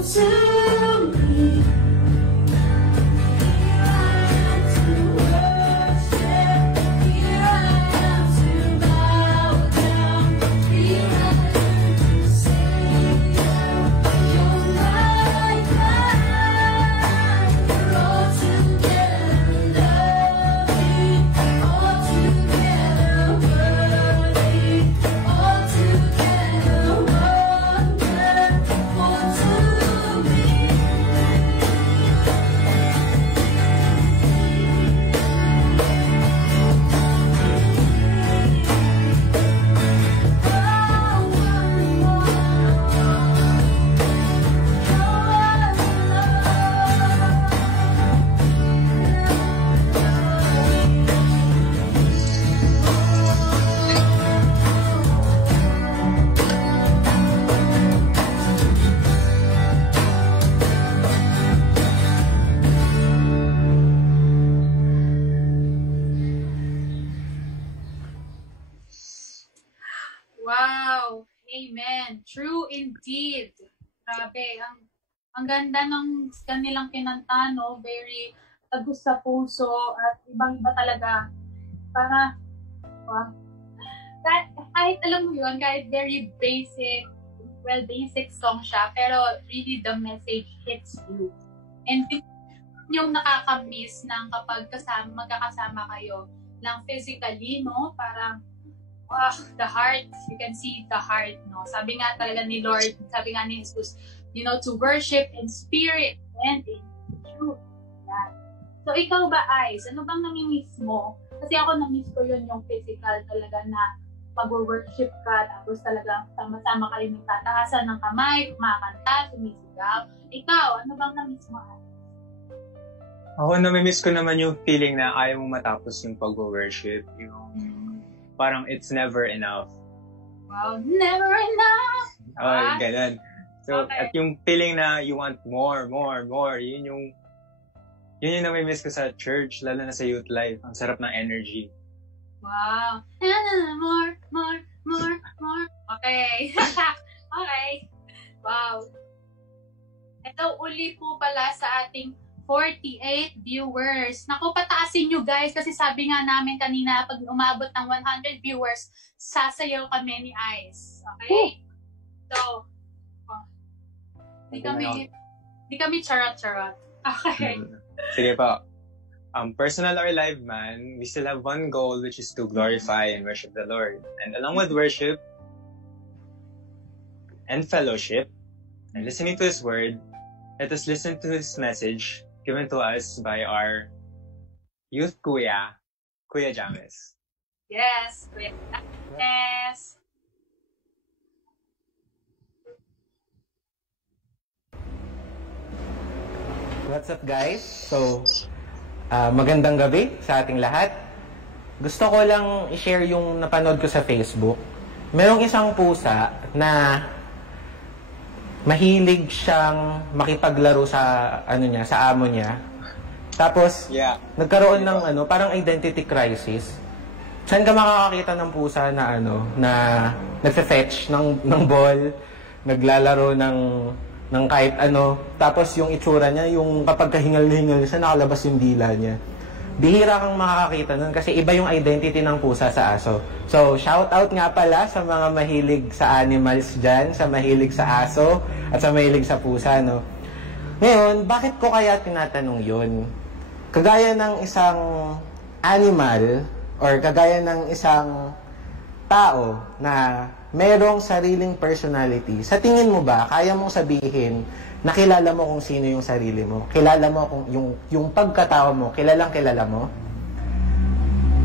to me. Here I am to worship, here I am to bow down, here I am to sing. You're my God, you're all together lovely, all together worthy, all together wonderful to me. Wow! Amen. True indeed. Grabe. Ang ganda ng kanilang kinanta, no? Very tagus sa puso at ibang-iba talaga. Para, wow. Kahit alam mo yun, kahit very basic, basic song siya, pero really the message hits you. And yung nakaka-miss ng kapag magkakasama kayo lang physically, no? Parang, the heart, you can see the heart, no? Sabi nga talaga ni Lord, sabi nga ni Jesus, to worship in spirit and in truth. Yan. So, ikaw ba, Ice? Ano bang nami-miss mo? Kasi ako namiss ko yun, yung physical talaga na mag-worship ka, tapos talaga sama-sama kayo nagtataasan ng kamay, kumakanta, sumisigaw. Ikaw, ano bang namiss mo, Ice? Ako, nami-miss ko naman yung feeling na ayaw mong matapos yung pag-worship. Parang it's never enough. Wow, never enough! Ganun. So, okay. At yung feeling na you want more, yun yung nami-miss ko sa church, lalo na sa youth life. Ang sarap ng energy. Wow. More. Okay. Okay. Wow. Ito uli po pala sa ating 48 viewers. Naku, pataasin nyo guys kasi sabi nga namin kanina pag umabot ng 100 viewers, sasayaw kami ni Ice. Okay? So, di kami charot-charot. Okay. Sige po. Personal or live man, we still have one goal, which is to glorify and worship the Lord. And along with worship and fellowship and listening to His word, let us listen to His message given to us by our youth Kuya James. Yes, Kuya James. What's up guys? So, magandang gabi sa ating lahat. Gusto ko lang i-share yung napanood ko sa Facebook. Merong isang pusa na mahilig siyang makipaglaro sa sa amo niya. Tapos nagkaroon ng parang identity crisis. Saan ka makakakita ng pusa na na nagfe-fetch ng ball, naglalaro ng kahit tapos yung itsura niya, yung kapag kahingal-hingal siya, nakalabas yung dila niya. Bihira kang makakakita nun kasi iba yung identity ng pusa sa aso. So, shout out nga pala sa mga mahilig sa animals dyan, sa mahilig sa aso, at sa mahilig sa pusa, no? Ngayon, bakit ko kaya tinatanong yun? Kagaya ng isang animal, or kagaya ng isang tao na merong sariling personality, sa tingin mo ba, kaya mong sabihin na kilala mo kung sino yung sarili mo? Kilala mo kung yung pagkatao mo, kilala mo?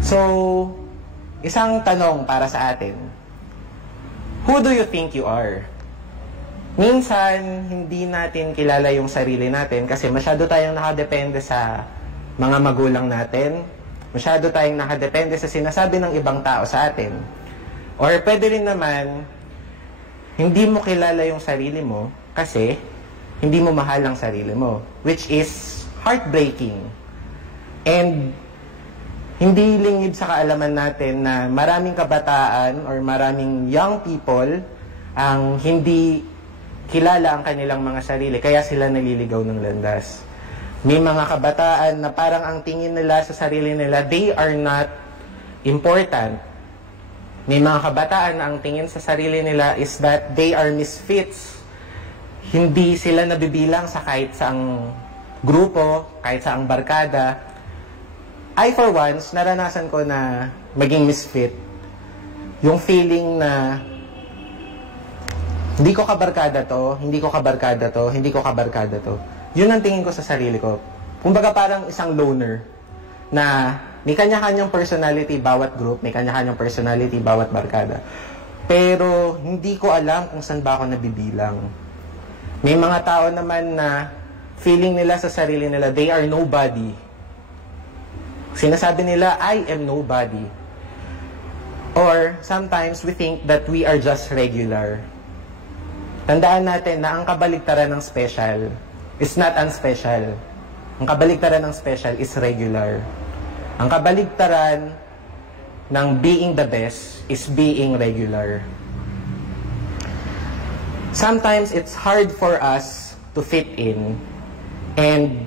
So, isang tanong para sa atin. Who do you think you are? Minsan, hindi natin kilala yung sarili natin kasi masyado tayong nakadepende sa mga magulang natin. Masyado tayong nakadepende sa sinasabi ng ibang tao sa atin. Or pwede rin naman, hindi mo kilala yung sarili mo kasi hindi mo mahal ang sarili mo. Which is heartbreaking. And hindi lingid sa kaalaman natin na maraming kabataan or maraming young people ang hindi kilala ang kanilang mga sarili, kaya sila naliligaw ng landas. May mga kabataan na parang ang tingin nila sa sarili nila, they are not important. May mga kabataan na ang tingin sa sarili nila is that they are misfits. Hindi sila nabibilang sa kahit saang grupo, kahit saang barkada. I for once, naranasan ko na maging misfit. Yung feeling na hindi ko kabarkada to, hindi ko kabarkada to, hindi ko kabarkada to. Yun ang tingin ko sa sarili ko. Kumbaga parang isang loner na may kanya-kanyang personality bawat group, may kanya-kanyang personality bawat barkada. Pero hindi ko alam kung saan ba ako nabibilang. May mga tao naman na feeling nila sa sarili nila, they are nobody. Sinasabi nila, I am nobody. Or sometimes we think that we are just regular. Tandaan natin na ang kabaligtaran ng special is not unspecial. Ang kabaligtaran ng special is regular. Ang kabaligtaran ng being the best is being regular. Sometimes it's hard for us to fit in. And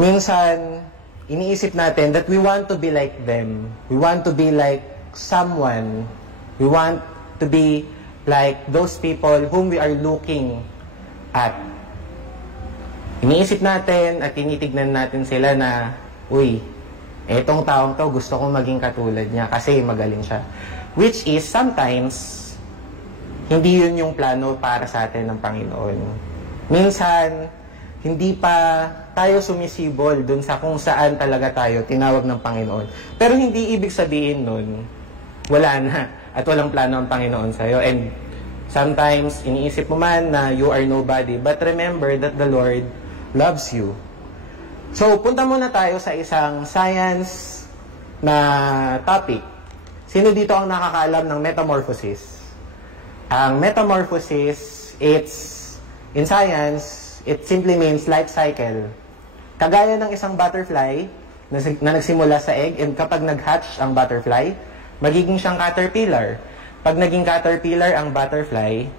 minsan, iniisip natin that we want to be like them. We want to be like someone. We want to be like those people whom we are looking at. Iniisip natin at tinitignan natin sila na, uy, etong taong to gusto kong maging katulad niya kasi magaling siya. Which is sometimes, hindi yun yung plano para sa atin ng Panginoon. Minsan, hindi pa tayo sumisibol dun sa kung saan talaga tayo tinawag ng Panginoon. Pero hindi ibig sabihin nun, wala na at walang plano ang Panginoon sa'yo. And sometimes, iniisip mo man na you are nobody, but remember that the Lord loves you. So, punta muna tayo sa isang science na topic. Sino dito ang nakakaalam ng metamorphosis? Ang metamorphosis, in science, it simply means life cycle. Kagaya ng isang butterfly na nagsimula sa egg, and kapag nag-hatch ang butterfly, magiging siyang caterpillar. Pag naging caterpillar ang butterfly,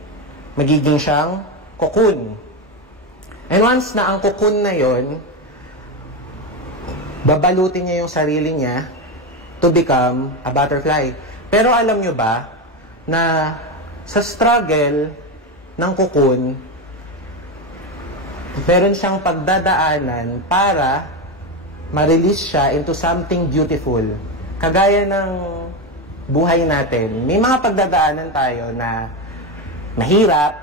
magiging siyang cocoon. And once na ang cocoon na yon, babalutin niya yung sarili niya to become a butterfly. Pero alam nyo ba na sa struggle ng cocoon, meron siyang pagdadaanan para ma-release siya into something beautiful. Kagaya ng buhay natin, may mga pagdadaanan tayo na mahirap,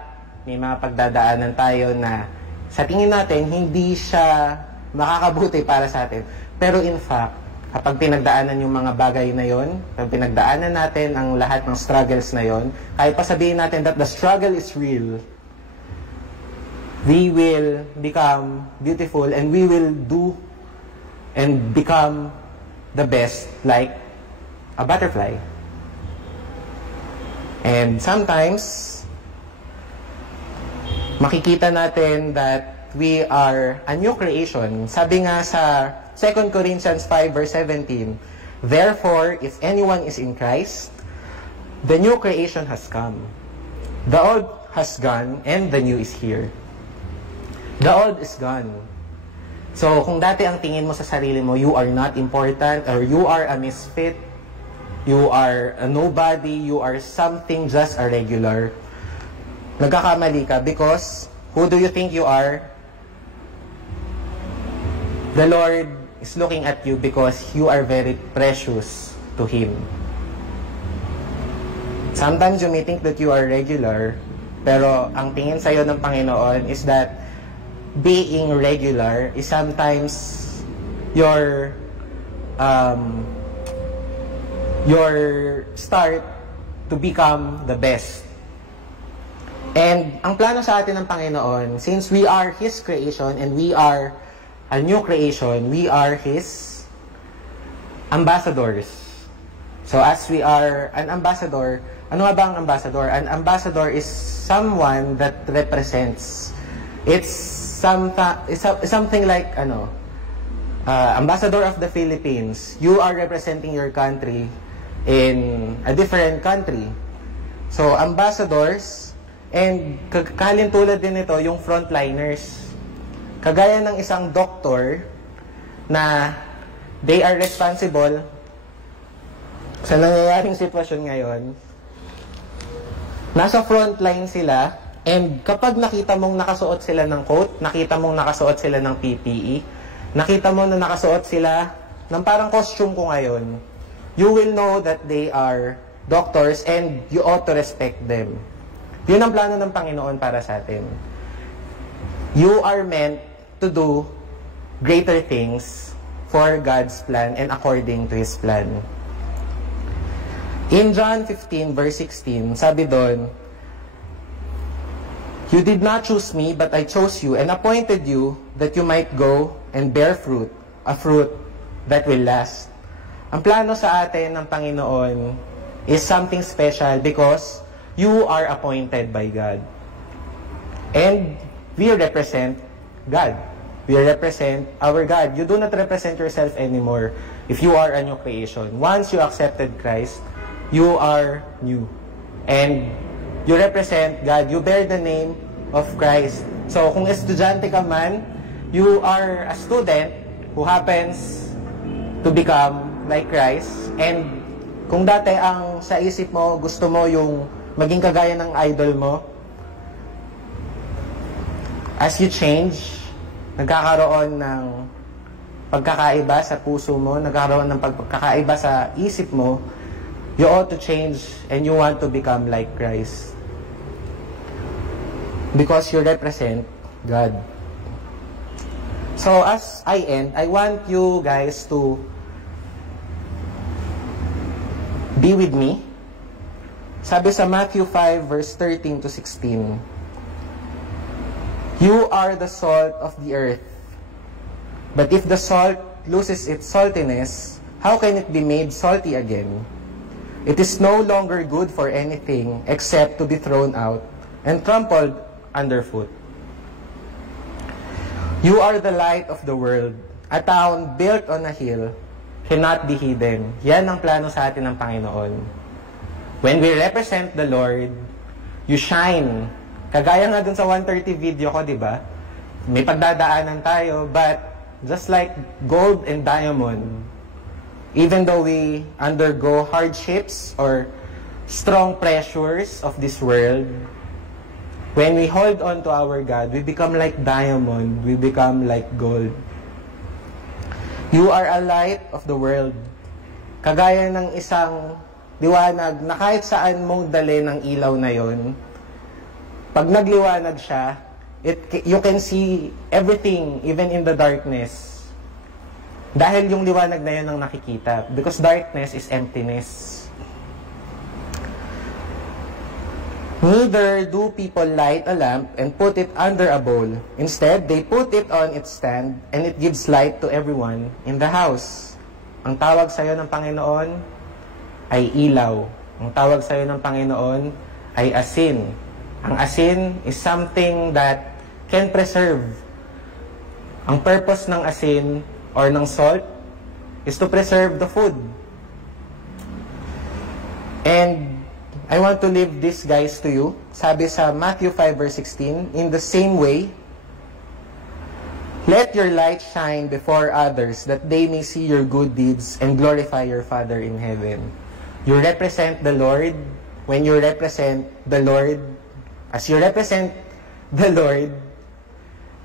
may mga pagdadaanan tayo na sa tingin natin hindi siya makakabuti para sa atin. Pero in fact, kapag pinagdaanan yung mga bagay na yon, kapag pinagdaanan natin ang lahat ng struggles na yon, kahit pa sabihin natin that the struggle is real, we will become beautiful and we will do and become the best like a butterfly. And sometimes, makikita natin that we are a new creation. Sabi nga sa 2 Corinthians 5 verse 17, therefore, if anyone is in Christ, the new creation has come. The old has gone and the new is here. The old is gone. So, kung dati ang tingin mo sa sarili mo, you are not important, or you are a misfit, you are a nobody, you are something just a regular, nagkakamali ka because who do you think you are? The Lord is looking at you because you are very precious to Him. Sometimes you may think that you are regular, pero ang tingin sa'yo ng Panginoon is that being regular is sometimes your start to become the best. And ang plano sa atin ng Panginoon, since we are His creation and we are a new creation, we are His ambassadors. So as we are an ambassador, ano nga ba ang ambassador? An ambassador is someone that represents. It's something like, Ambassador of the Philippines. You are representing your country in a different country. So, ambassadors, and kahalin tulad din ito, yung frontliners. Kagaya ng isang doktor na they are responsible sa nangyayaring sitwasyon ngayon. Nasa frontline sila, and kapag nakita mong nakasuot sila ng coat, nakita mong nakasuot sila ng PPE, nakita mo na nakasuot sila ng parang costume ko ngayon, you will know that they are doctors and you ought to respect them. Yun ang plano ng Panginoon para sa atin. You are meant to do greater things for God's plan and according to His plan. In John 15 verse 16, sabi doon, "You did not choose me, but I chose you and appointed you that you might go and bear fruit, a fruit that will last." Ang plano sa atin ng Panginoon is something special because you are appointed by God. And we represent God. We represent our God. You do not represent yourself anymore if you are a new creation. Once you accepted Christ, you are new. And you represent God. You bear the name of Christ. So, kung estudyante ka man, you are a student who happens to become like Christ. And kung dati ang sa isip mo, gusto mo yung maging kagaya ng idol mo, as you change, nagkakaroon ng pagkakaiba sa puso mo, nagkakaroon ng pagkakaiba sa isip mo, you ought to change and you want to become like Christ. Because you represent God. So as I end, I want you guys to be with me. Sabi sa Matthew 5 verse 13 to 16, "You are the salt of the earth. But if the salt loses its saltiness, how can it be made salty again? It is no longer good for anything except to be thrown out and trampled underfoot. You are the light of the world. A town built on a hill cannot be hidden." Yan ang plano sa atin ng Panginoon. When we represent the Lord, you shine. Kagaya nga dun sa 130 video ko, di ba? May pagdadaanan tayo, but just like gold and diamond, even though we undergo hardships or strong pressures of this world, when we hold on to our God, we become like diamond, we become like gold. You are a light of the world. Kagaya ng isang liwanag na kahit saan mong dali ng ilaw na yon, pag nagliwanag siya, you can see everything, even in the darkness. Dahil yung liwanag na yun ang nakikita. Because darkness is emptiness. "Neither do people light a lamp and put it under a bowl. Instead, they put it on its stand, and it gives light to everyone in the house." Ang tawag sa'yo ng Panginoon ay ilaw. Ang tawag sa'yo ng Panginoon ay asin. Ang asin is something that can preserve. Ang purpose ng asin or ng salt is to preserve the food. And I want to leave this guys to you. Sabi sa Matthew 5 verse 16, "In the same way, let your light shine before others that they may see your good deeds and glorify your Father in heaven." You represent the Lord. When you represent the Lord, as you represent the Lord,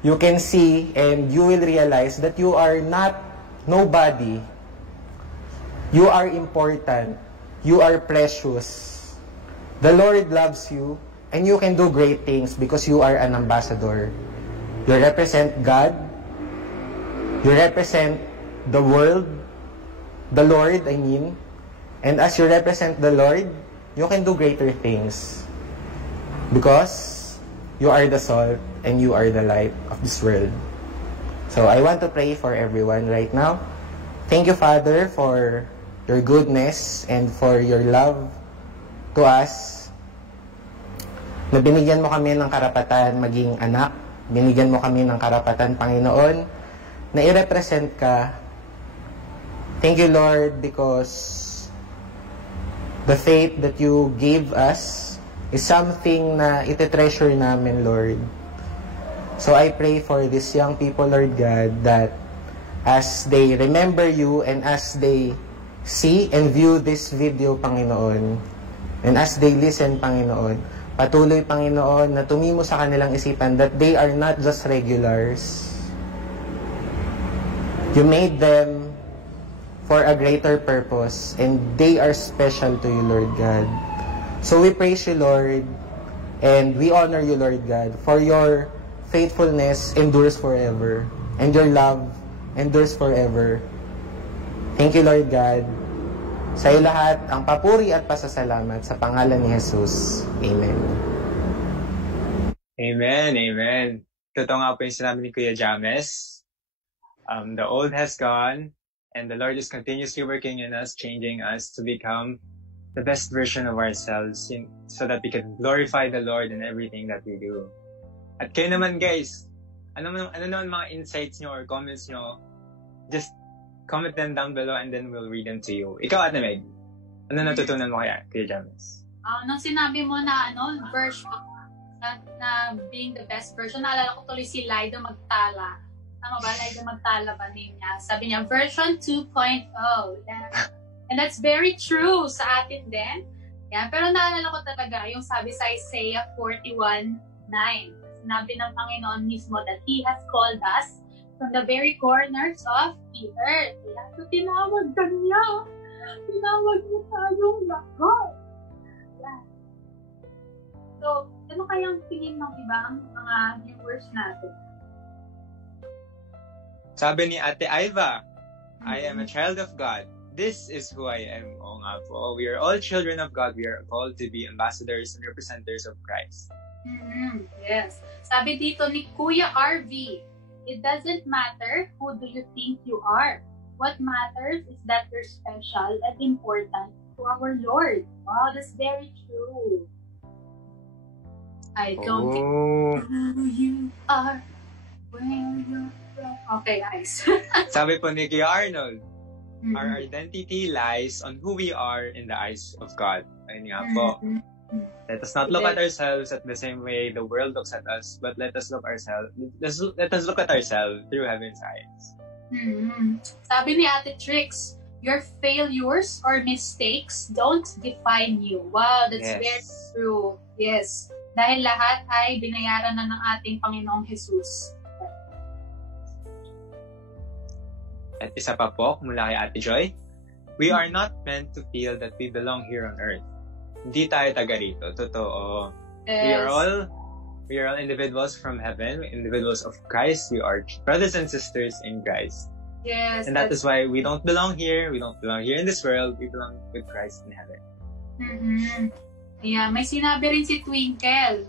you can see and you will realize that you are not nobody. You are important. You are precious. The Lord loves you, and you can do great things because you are an ambassador. You represent God. You represent the world, the Lord, I mean. And as you represent the Lord, you can do greater things. Because you are the salt and you are the light of this world. So I want to pray for everyone right now. Thank you, Father, for your goodness and for your love to us. Na binigyan mo kami ng karapatan maging anak binigyan mo kami ng karapatan, Panginoon, na i-represent ka. Thank you, Lord, because the faith that you gave us is something na ite-treasure namin, Lord. So I pray for these young people, Lord God, that as they remember you and as they see and view this video, Panginoon, and as they listen, Panginoon, patuloy, Panginoon, na tumimo sa kanilang isipan that they are not just regulars. You made them for a greater purpose, and they are special to you, Lord God. So we praise you, Lord, and we honor you, Lord God, for your faithfulness endures forever, and your love endures forever. Thank you, Lord God. Sa iyo lahat, ang papuri at pasasalamat sa pangalan ni Jesus. Amen. Amen, amen. Totoo nga po yung sinabi ni Kuya James. The old has gone, and the Lord is continuously working in us, changing us to become the best version of ourselves so that we can glorify the Lord in everything that we do. At kayo naman, guys, ano naman mga insights nyo or comments nyo, just comment them down below and then we'll read them to you. Ikaw, Ate Meg, ano natutunan mo kaya, Kuya James? Nung sinabi mo na version na being the best version, naalala ko tuloy si Lido Magtala. Tama ba? Lido Magtala ba name niya? Sabi niya, version 2.0. And that's very true sa atin din. Yan. Pero naalala ko talaga yung sabi sa Isaiah 41:9. Sinabi ng Panginoon mismo that He has called us from the very corners of the earth. Kaya so tinawag ka niya. Tinawag niya tayong lahat. Yan. So, ano kayang tingin ng ibang mga viewers natin? Sabi ni Ate Iva, I am a child of God. This is who I am. Oo nga po. We are all children of God. We are called to be ambassadors and representatives of Christ. Yes. Sabi dito ni Kuya RV, it doesn't matter who do you think you are. What matters is that you're special and important to our Lord. Wow, that's very true. I don't think who you are, where you're from. Okay, guys. Sabi po ni Kuya Arnold, our identity lies on who we are in the eyes of God. Ayun nga po. Let us not look at ourselves at the same way the world looks at us, but let us look at ourselves through heaven's eyes. Sabi ni Ate Trix, your failures or mistakes don't define you. Wow, that's very true. Yes. Dahil lahat ay binayaran na ng ating Panginoong Jesus. At isa pa po, mula kay Ate Joy, we are not meant to feel that we belong here on earth. Hindi tayo taga rito. Totoo. Yes. We are all individuals from heaven, individuals of Christ. We are brothers and sisters in Christ. Yes. And that is why we don't belong here. We don't belong here in this world. We belong with Christ in heaven. Yeah, may sinabi rin si Twinkle.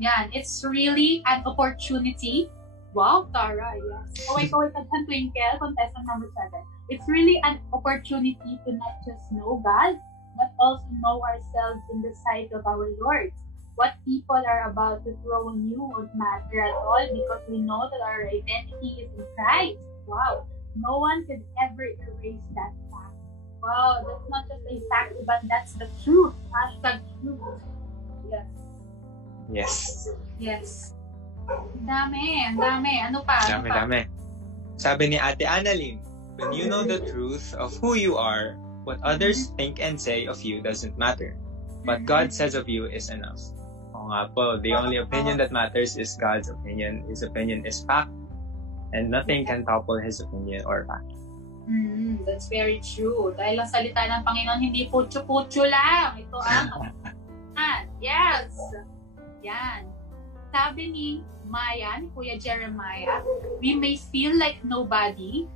Yan, it's really an opportunity. Wow, Tara, yes. Wait, Twinkle, contestant number 7. It's really an opportunity to not just know God, but also know ourselves in the sight of our Lord. What people are about to throw on you won't matter at all because we know that our identity is in Christ. Wow. No one could ever erase that fact. Wow, that's not just a fact, but that's the truth. Hashtag truth. Yes. Yes. Yes. Ang dami. Ano pa? Dami. Sabi ni Ate Annalyn, when you know the truth of who you are, what others think and say of you doesn't matter. What God says of you is enough. Oo nga po, the only opinion that matters is God's opinion. His opinion is fact, and nothing can topple His opinion or fact. That's very true. Dahil ang salita ng Panginoon, hindi putyo-putyo lang. Ito ang yes. Yan. Sabi ni Mayan, Kuya Jeremiah, we may feel like a nobody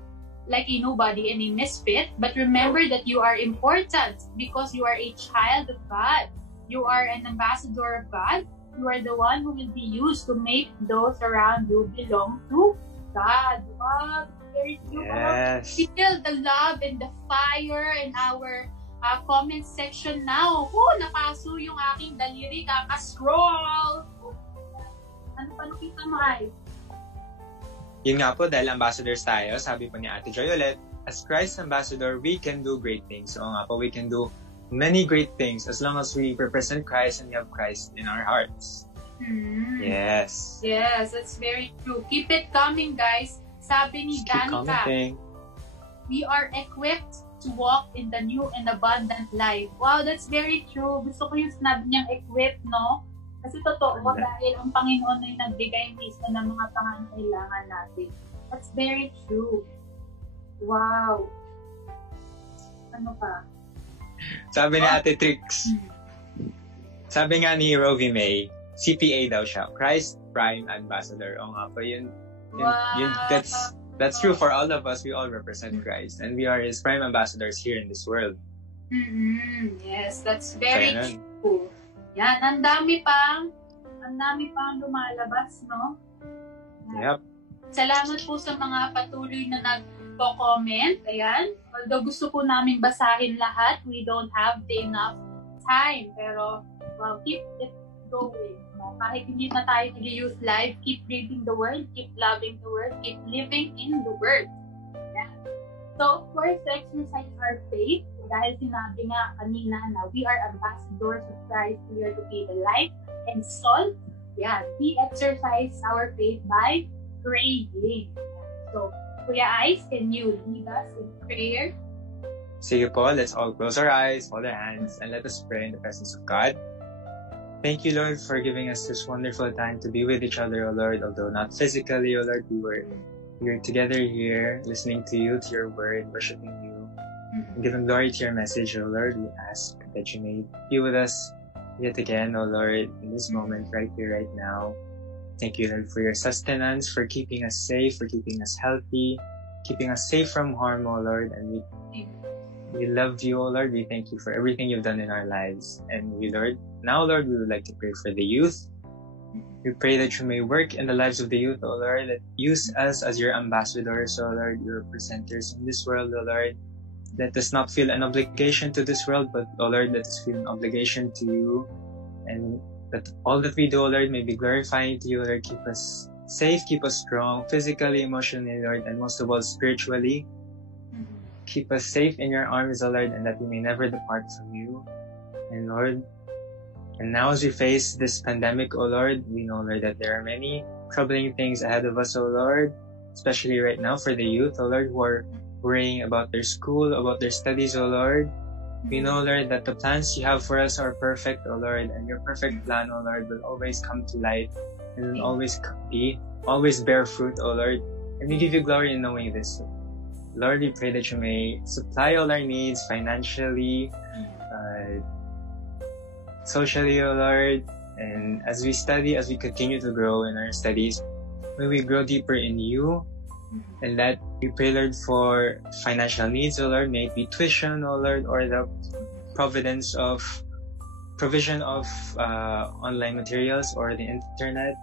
and a misfit, but remember that you are important because you are a child of God. You are an ambassador of God. You are the one who will be used to make those around you belong to God. Wow, very true. Yes. Feel the love and the fire in our comment section now. Napaso yung aking daliri, kaka-scroll. Ano pa nakita mo, ay? Yun nga po, dahil ambassadors tayo, sabi po ni Ate Joy ulit, as Christ ambassador, we can do great things. So nga po, we can do many great things as long as we represent Christ and we have Christ in our hearts. Yes. Yes, that's very true. Keep it coming, guys. Sabi ni Just keep Danica, commenting. we are equipped to walk in the new and abundant life. Wow, that's very true. Gusto ko yung sinabi niyang equipped, no? Kasi totoo ko dahil ang Panginoon ay nagbigay mismo ng mga pangangailangan natin. That's very true. Wow. Ano pa? Sabi ni Ate Trix, sabi nga ni Rovi May, CPA daw siya, Christ Prime Ambassador. O nga po, yun, that's true for all of us. We all represent Christ and we are His Prime Ambassadors here in this world. Yes, that's very true. Yan, ang dami pang lumalabas, no? Yep. Salamat po sa mga patuloy na nagpo-comment. Ayan. Although gusto po namin basahin lahat, we don't have the enough time. Pero, well, keep it going. No? Kahit hindi na tayo nag-use live, keep reading the Word, keep loving the Word, keep living in the Word. Ayan. So, of course, to exercise our faith, dahil sinabi nga kanina na we are ambassadors of Christ, we are to be the light and salt. Yeah, we exercise our faith by praying. So, Kuya Ice, can you lead us in prayer? Sige po, let's all close our eyes, hold our hands, and let us pray in the presence of God. Thank you, Lord, for giving us this wonderful time to be with each other, O Lord, although not physically, O Lord, we're together here, listening to you, to your word, worshiping you. Giving glory to your message, O Lord, we ask that you may be with us yet again, O Lord, in this moment, right here, right now. Thank you, Lord, for your sustenance, for keeping us safe, for keeping us healthy, keeping us safe from harm, O Lord. And we love you, O Lord. We thank you for everything you've done in our lives. And we, Lord, now, Lord, we would like to pray for the youth. We pray that you may work in the lives of the youth, O Lord, that use us as your ambassadors, O Lord, your representatives in this world, O Lord. Let us not feel an obligation to this world, but, O Lord, let us feel an obligation to you. And that all that we do, O Lord, may be glorifying to you, Lord. Keep us safe, keep us strong, physically, emotionally, Lord, and most of all, spiritually. Keep us safe in your arms, O Lord, and that we may never depart from you. And Lord, and now as we face this pandemic, O Lord, we know, Lord, that there are many troubling things ahead of us, O Lord, especially right now for the youth, O Lord, who are worrying about their school, about their studies, O Lord. We know, Lord, that the plans you have for us are perfect, O Lord, and your perfect plan, O Lord, will always come to light and will always bear fruit, O Lord. And we give you glory in knowing this. Lord, we pray that you may supply all our needs financially, socially, O Lord. And as we study, as we continue to grow in our studies, may we grow deeper in you. And that we pray, Lord, for financial needs, O Lord, may it be tuition, O Lord, or the provision of online materials or the internet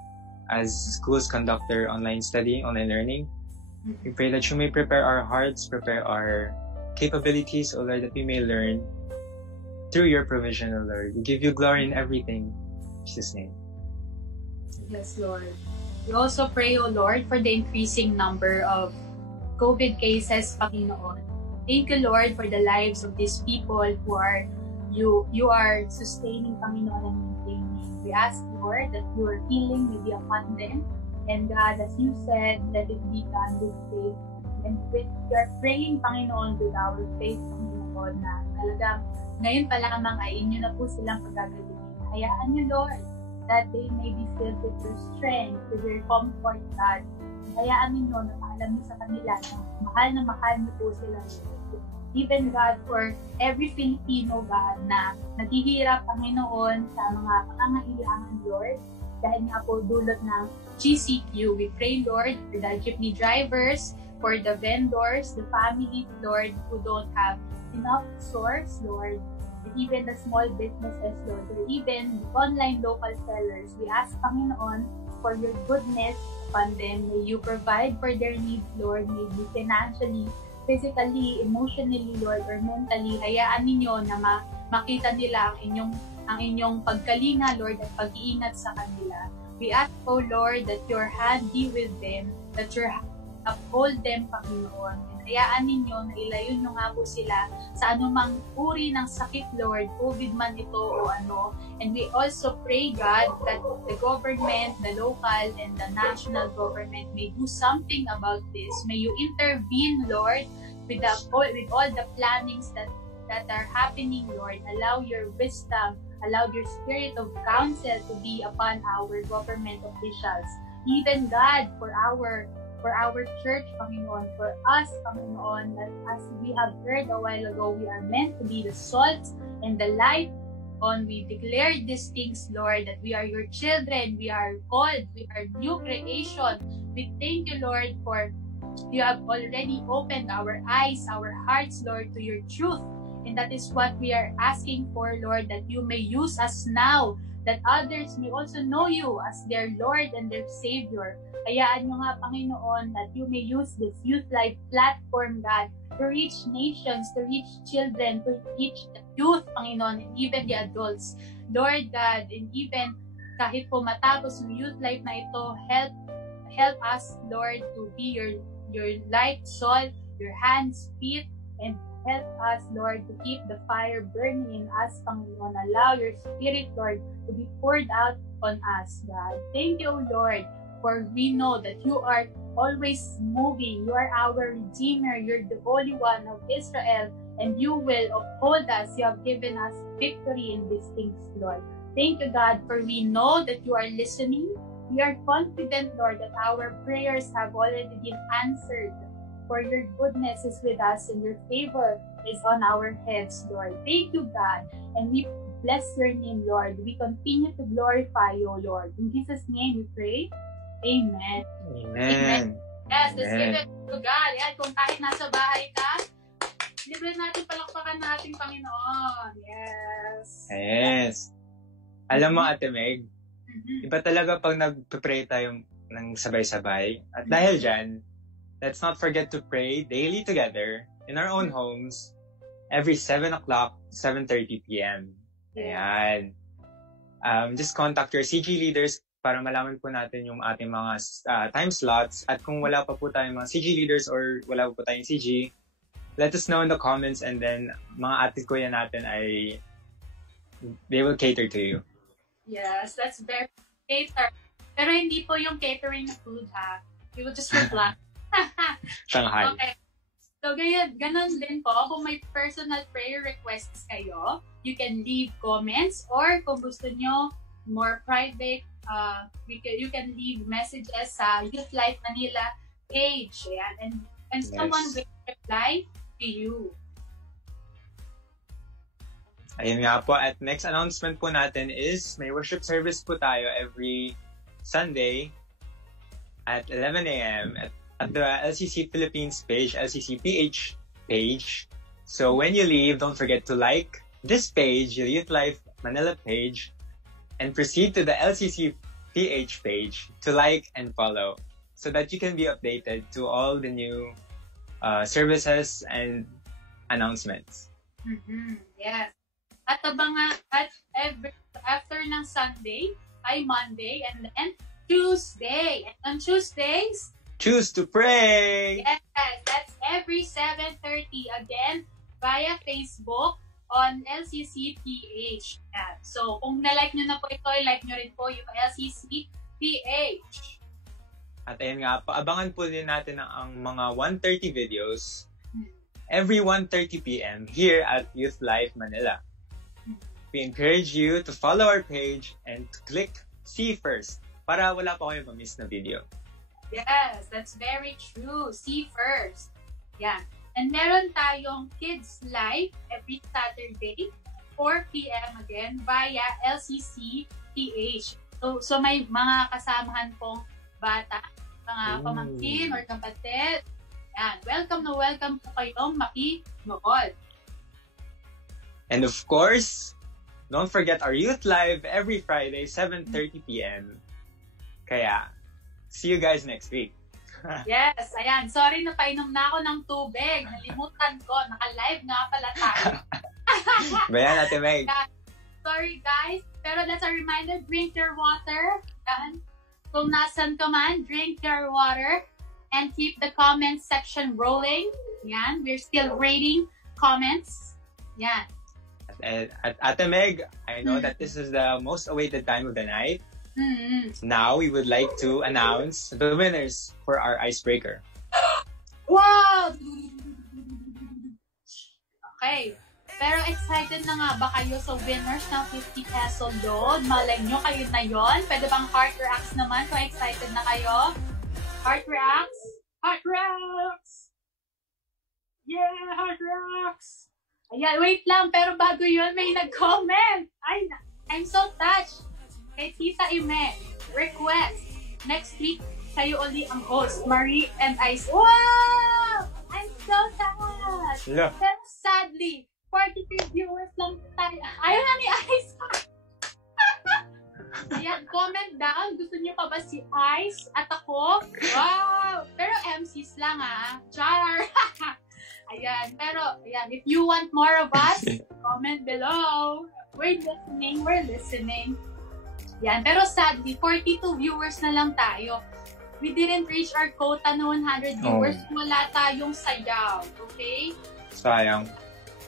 as schools conduct their online study, online learning. We pray that you may prepare our hearts, prepare our capabilities, O Lord, that we may learn through your provision, O Lord. We give you glory in everything. In Jesus' name. Yes, Lord. We also pray, O Lord, for the increasing number of COVID cases, Panginoon. Thank you, Lord, for the lives of these people who are you are sustaining, Panginoon, and maintaining. We ask, Lord, that your healing may be upon them. And God, as you said, let it be done with faith. And we are praying, Panginoon, with our faith, Panginoon, na talagang ngayon pa lamang ay inyo na po silang pagagalitin. Hayaan niyo, Lord, that they may be filled with your strength, with your comfort, God. Hayaan ninyo na paalam niyo sa kanila na mahal niyo po sila. Even, God, for every Filipino, God, na naghihirap, Panginoon, sa mga pangangailangan, Lord, dahil nga po dulot ng GCQ. We pray, Lord, for the jeepney drivers, for the vendors, the families, Lord, who don't have enough source, Lord, even the small businesses, Lord, or even online local sellers. We ask, Panginoon, for your goodness upon them. May you provide for their needs, Lord, maybe financially, physically, emotionally, Lord, or mentally. Hayaan ninyo na makita nila ang inyong pagkalinga, Lord, at pag-iingat sa kanila. We ask, O Lord, that your hand be with them, that your hand uphold them, Panginoon. And hayaan ninyo na ilayo nyo nga po sila sa anumang uri ng sakit, Lord, COVID man ito o ano. And we also pray, God, that the government, the local, and the national government may do something about this. May you intervene, Lord, with all the plannings that are happening, Lord. Allow your wisdom, allow your spirit of counsel to be upon our government officials. Even God, for our church, Panginoon, for us, Panginoon, that as we have heard a while ago, we are meant to be the salt and the light. We declare these things, Lord, that we are your children, we are called, we are new creation. We thank you, Lord, for you have already opened our eyes, our hearts, Lord, to your truth. And that is what we are asking for, Lord, that you may use us now, that others may also know you as their Lord and their Savior. Hayaan nyo nga, Panginoon, that you may use this Youth Life platform, God, to reach nations, to reach children, to reach the youth, Panginoon, and even the adults. Lord God, and even kahit po matapos yung Youth Life na ito, help us, Lord, to be your light, salt, your hands, feet, and help us, Lord, to keep the fire burning in us, Panginoon. Allow your Spirit, Lord, to be poured out on us, God. Thank you, Lord, for we know that you are always moving. You are our Redeemer. You're the Holy One of Israel, and you will uphold us. You have given us victory in these things, Lord. Thank you, God, for we know that you are listening. We are confident, Lord, that our prayers have already been answered. For your goodness is with us and your favor is on our heads, Lord. Thank you, God. And we bless your name, Lord. We continue to glorify you, Lord. In Jesus' name we pray. Amen. Amen. Yes, let's give it to God. Yan, kung kahit nasa bahay ka, libre natin, palakpakan natin, Panginoon. Yes. Yes. Alam mo, Ate Meg, iba talaga pag nag-pray tayo ng sabay-sabay. At dahil dyan, let's not forget to pray daily together in our own homes every 7 o'clock, 7:30 p.m. Ayan. Just contact your CG leaders para malaman po natin yung ating mga time slots. At kung wala pa po tayong mga CG leaders or wala pa po tayong CG, let us know in the comments, and then mga ate kuya natin ay they will cater to you. Yes, that's very cater. Pero hindi po yung catering na food, ha? We will just reply. Shanghai. Okay. So, ganun din po. Kung may personal prayer requests kayo, you can leave comments, or kung gusto nyo more private, you can leave messages sa Youth Life Manila page. Ayan. And someone will reply to you. Ayun nga po. At next announcement po natin is may worship service po tayo every Sunday at 11 a.m. at the LCC Philippines page, LCC PH page. So when you leave, don't forget to like this page, the Youth Life Manila page, and proceed to the LCC PH page to like and follow so that you can be updated to all the new services and announcements. Yes. At after ng Sunday ay Monday, and then Tuesday. And on Tuesdays, choose to pray. Yes, that's every 7:30 again via Facebook on LCC PH. Yeah. So, kung na-like nyo na po ito, like nyo rin po yung LCC PH. At ayun nga po, abangan po din natin ang mga 1:30 videos every 1:30 p.m. here at Youth Life Manila. We encourage you to follow our page and to click see first para wala pa kayong ma-miss na video. Yes, that's very true. See first. Yeah. And meron tayong Kids Live every Saturday, 4 p.m. again, via LCC PH. So may mga kasamahan pong bata, mga pamangkin or kapatid. Yan. Welcome na welcome po kayong makinood. And of course, don't forget our Youth Live every Friday, 7:30 p.m. Kaya, see you guys next week. Yes, ayan. Sorry na painom na ako ng tubig. Nalimutan ko. Naka-live nga pala tayo. Bayan, Ate Meg. Sorry guys. Pero that's a reminder, drink your water. Yan. Kung nasan ka man, drink your water and keep the comments section rolling. Yan. We're still rating comments. Yan. At Ate Meg, I know that this is the most awaited time of the night. Now, we would like to announce the winners for our icebreaker. Wow! Okay. Pero excited na nga ba kayo sa winners ng 50 peso load? Malay nyo, kayo na yon. Pwede bang heart reacts naman kung excited na kayo? Heart reacts? Heart reacts! Yeah, heart reacts! Ayan, wait lang. Pero bago yun, may nag-comment. Ay, I'm so touched. Kay Tita Ime, request. Next week, kayo uli ang host. Marie and Ice. Wow! I'm so touched. Yeah. Pero sadly, 43 viewers lang tayo. Ayaw na ni Ice. Ayan, comment down. Gusto niyo pa ba si Ice at ako? Wow! Pero MCs lang Char! Ayan, pero ayan, if you want more of us, comment below. We're listening. Yan, pero sadly, 42 viewers na lang tayo. We didn't reach our quota na 100 viewers. Wala tayong sayaw, okay? Sayang.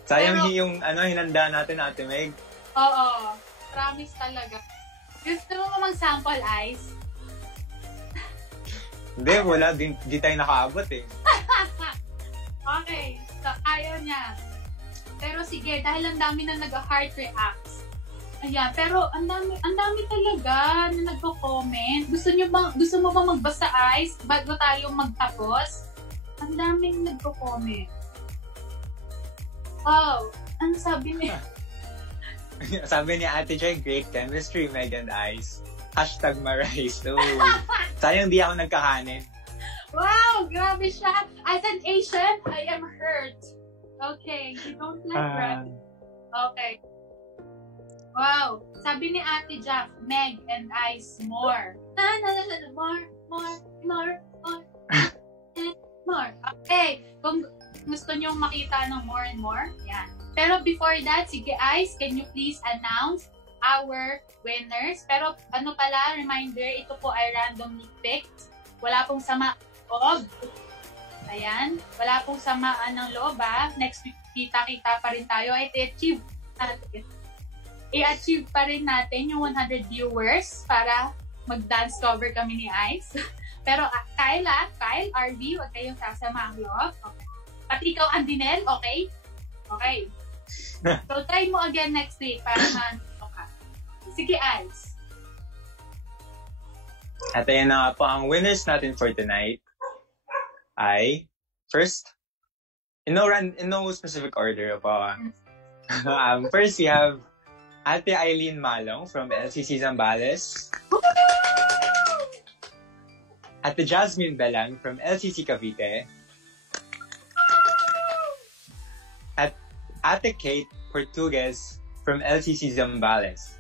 Sayang Pero, yung hinanda natin, Ate Meg. Oo, promise talaga. Gusto mo mag-sample, Ice? Hindi, wala. Di tayo nakaabot eh. Okay, so ayaw niya. Pero sige, dahil ang dami na nag-heart reacts. Ayan, pero ang dami talaga na nagko-comment. Gusto mo ba magbasa, Ice, bago tayo magtapos? Ang daming nagko-comment. Wow, ano sabi niya? Sabi ni Ate Joy, great chemistry, Meg and Ice. #Marais. So, sayang di ako nagkakanin. Wow, grabe siya. As an Asian, I am hurt. Okay, you don't like rabbit. Okay. Wow, sabi ni Ate Jack, Meg and Ice, more. More. Okay, kung gusto nyo makita ng more and more, yan. Pero before that, sige Ice, can you please announce our winners? Pero ano pala, reminder, ito po ay randomly picked. Wala pong sama loob. Ayan, wala pong samaan ng loob Next week, kita-kita pa rin tayo. I-achieve pa rin natin yung 100 viewers para mag-dance cover kami ni Ice. Pero Kyle, RB, huwag kayong sasama ang loob. Okay. Pati ikaw, Andinel, okay? Okay. So, try mo again next week para ma-ano ka. Sige, Ice. At ayan na nga po, ang winners natin for tonight ay, first, in no specific order po. First, we have Ate Eileen Malong from LCC Zambales. Ate Jasmine Belang from LCC Cavite. At Ate Kate Portugues from LCC Zambales.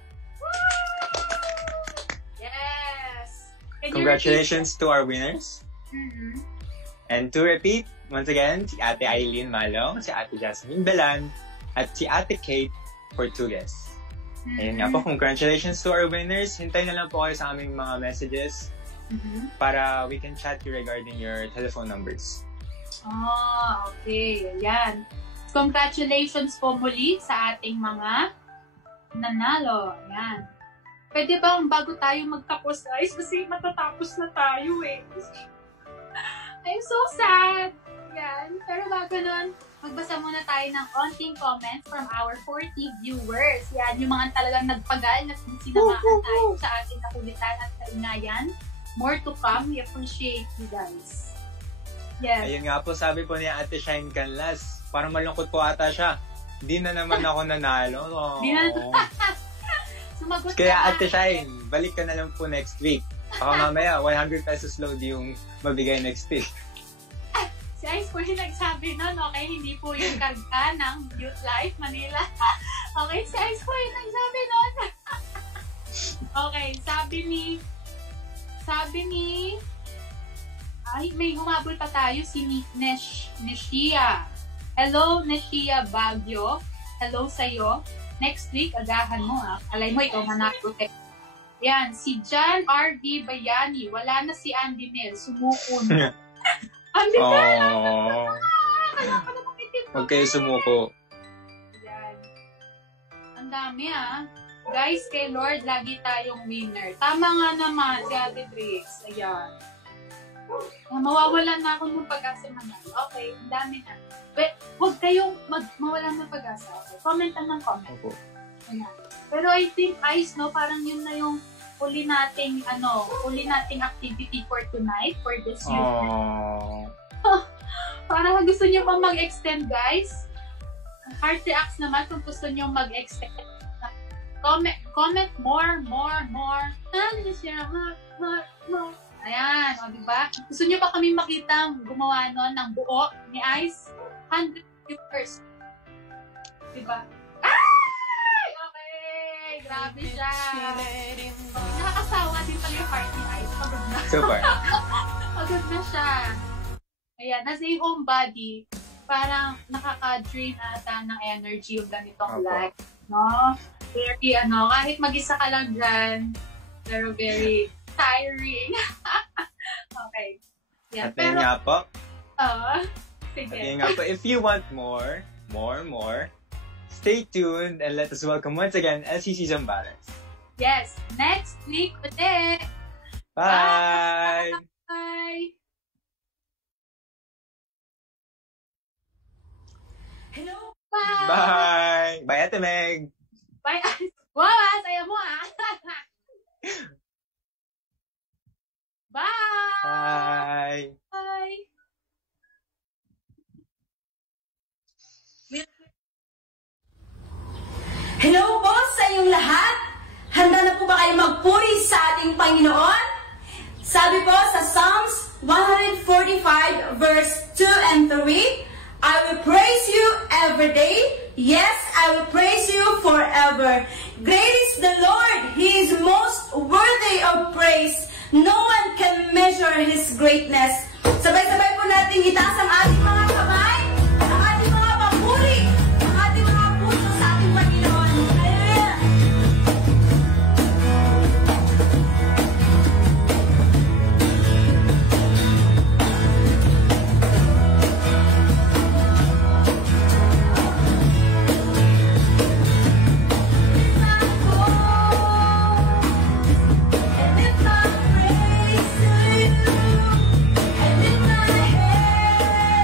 Yes! Can you Congratulations to our winners. repeat? And to repeat, once again, si Ate Eileen Malong, si Ate Jasmine Belan, at si Ate Kate Portugues. Ayun nga po, congratulations to our winners. Hintay na lang po kayo sa aming mga messages para we can chat you regarding your telephone numbers. Oh, okay. Ayan. Congratulations po muli sa ating mga nanalo. Ayan. Pwede bang bago tayo magtapos, guys? Kasi matatapos na tayo eh. I'm so sad. Yan. Pero bago nun, magbasa muna tayo ng konting comments from our 40 viewers. Yan, yung mga talagang nagpagal na sinamahan tayo sa ating kakulitan at kainayan. More to come. We appreciate you guys. Yes. Ayun nga po, sabi po ni Ate Shine Canlas, parang malungkot po ata siya. Di na naman ako nanalo. Oh. Di na Sumagot Kaya ka Ate Shine, balik ka na lang po next week. Baka mamaya, 100 pesos load yung mabigay next week. Si Ice po yung nagsabi nun, okay, hindi po yung karga ng Youth Life Manila. Okay, si Ice po yung nagsabi nun. Okay, sabi ni, ay, may humabol pa tayo, si Neshia. Hello, Neshia Baguio. Hello sa'yo. Next week, agahan mo Alay mo, ikaw manako. Yan, si John R.V. Bayani. Wala na si Andy Nel. Sumuko na. Andy Nel! Oh. Kaya ka na makitin. Huwag kayo sumuko. Yan. Ang dami Guys, kay Lord, lagi tayong winner. Tama nga naman, si Ate Trix. Ayan. Mawawalan na ako ng pag-asa naman. Okay, ang dami na. But, huwag kayong mawalan ng pag-asa. Okay. Comment lang ng comment. Opo. Ayan. Pero I think, Ice, no, parang yun na yung huli nating activity for tonight, for this year. Oh. Parang gusto nyo pa mag-extend, guys. Heart reacts naman kung gusto nyo mag-extend. Comment more. Ano siya? More. Ayan, o diba? Gusto nyo pa kami makita gumawa nun ng buo ni Ice? 100 viewers. Diba? Ay! Okay! Grabe siya. Nakakasawa din pala yung heart ni Ice. Pagod na. Super. Pagod na siya. Ayan, nasa yung own body, parang nakaka-drain ata ng energy yung ganitong Opo. life. No? Very, kahit mag-isa ka lang dyan, pero very tiring. Okay. Yeah, At yun nga po. Sige. At yun nga po, if you want more, stay tuned and let us welcome once again LCC Zambales. Yes, next week ulit. Bye! Bye! Hello. Bye! Bye, Ate Meg! Bye! Wow, saya mo Bye! Bye! Bye! Hello po sa inyong lahat. Handa na po ba kayo magpuri sa ating Panginoon? Sabi po sa Psalms 145 verse 2 and 3, I will praise you every day. Yes, I will praise you forever. Great is the Lord. He is most worthy of praise. No one can measure His greatness. Sabay-sabay po natin itaas ang ating mga kamay, ang ating mga papuri, ang ating mga puso sa ating Panginoon. Hallelujah! Lift my voice and lift my praise to you, and lift my hands.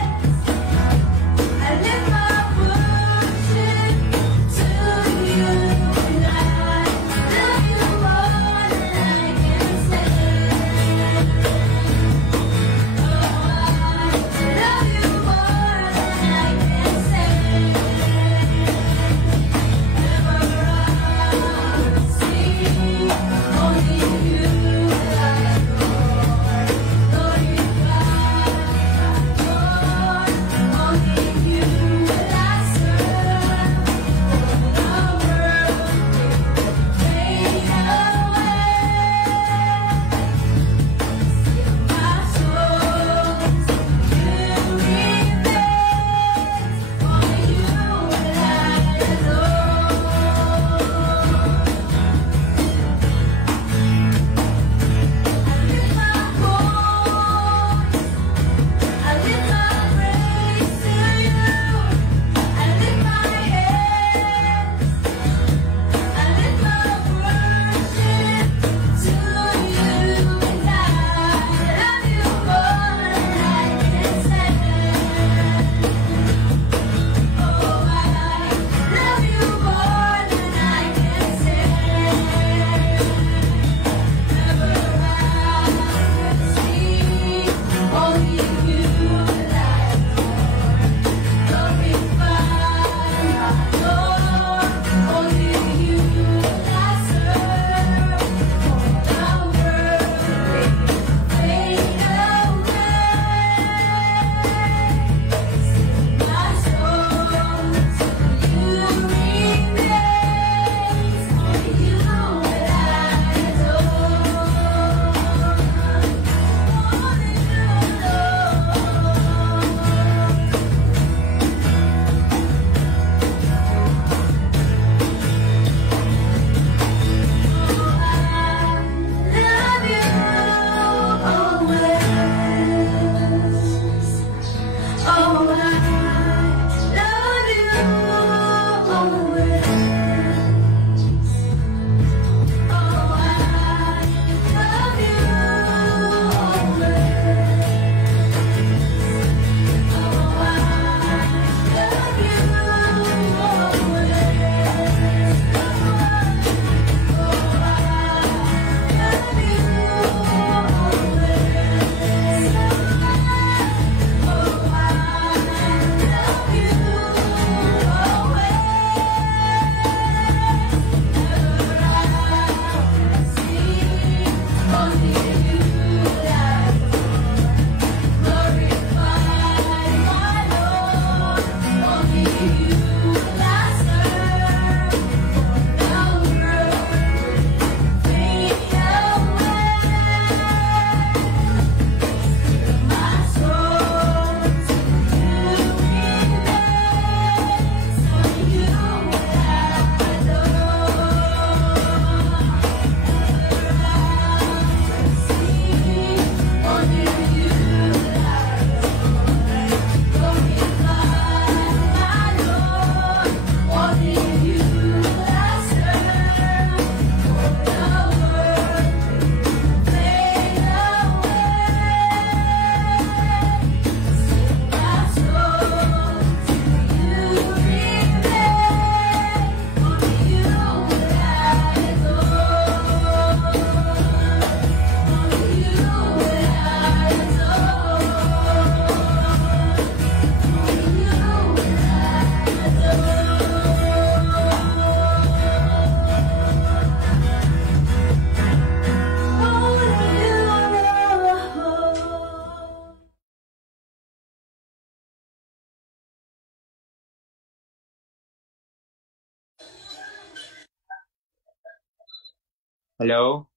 Hello?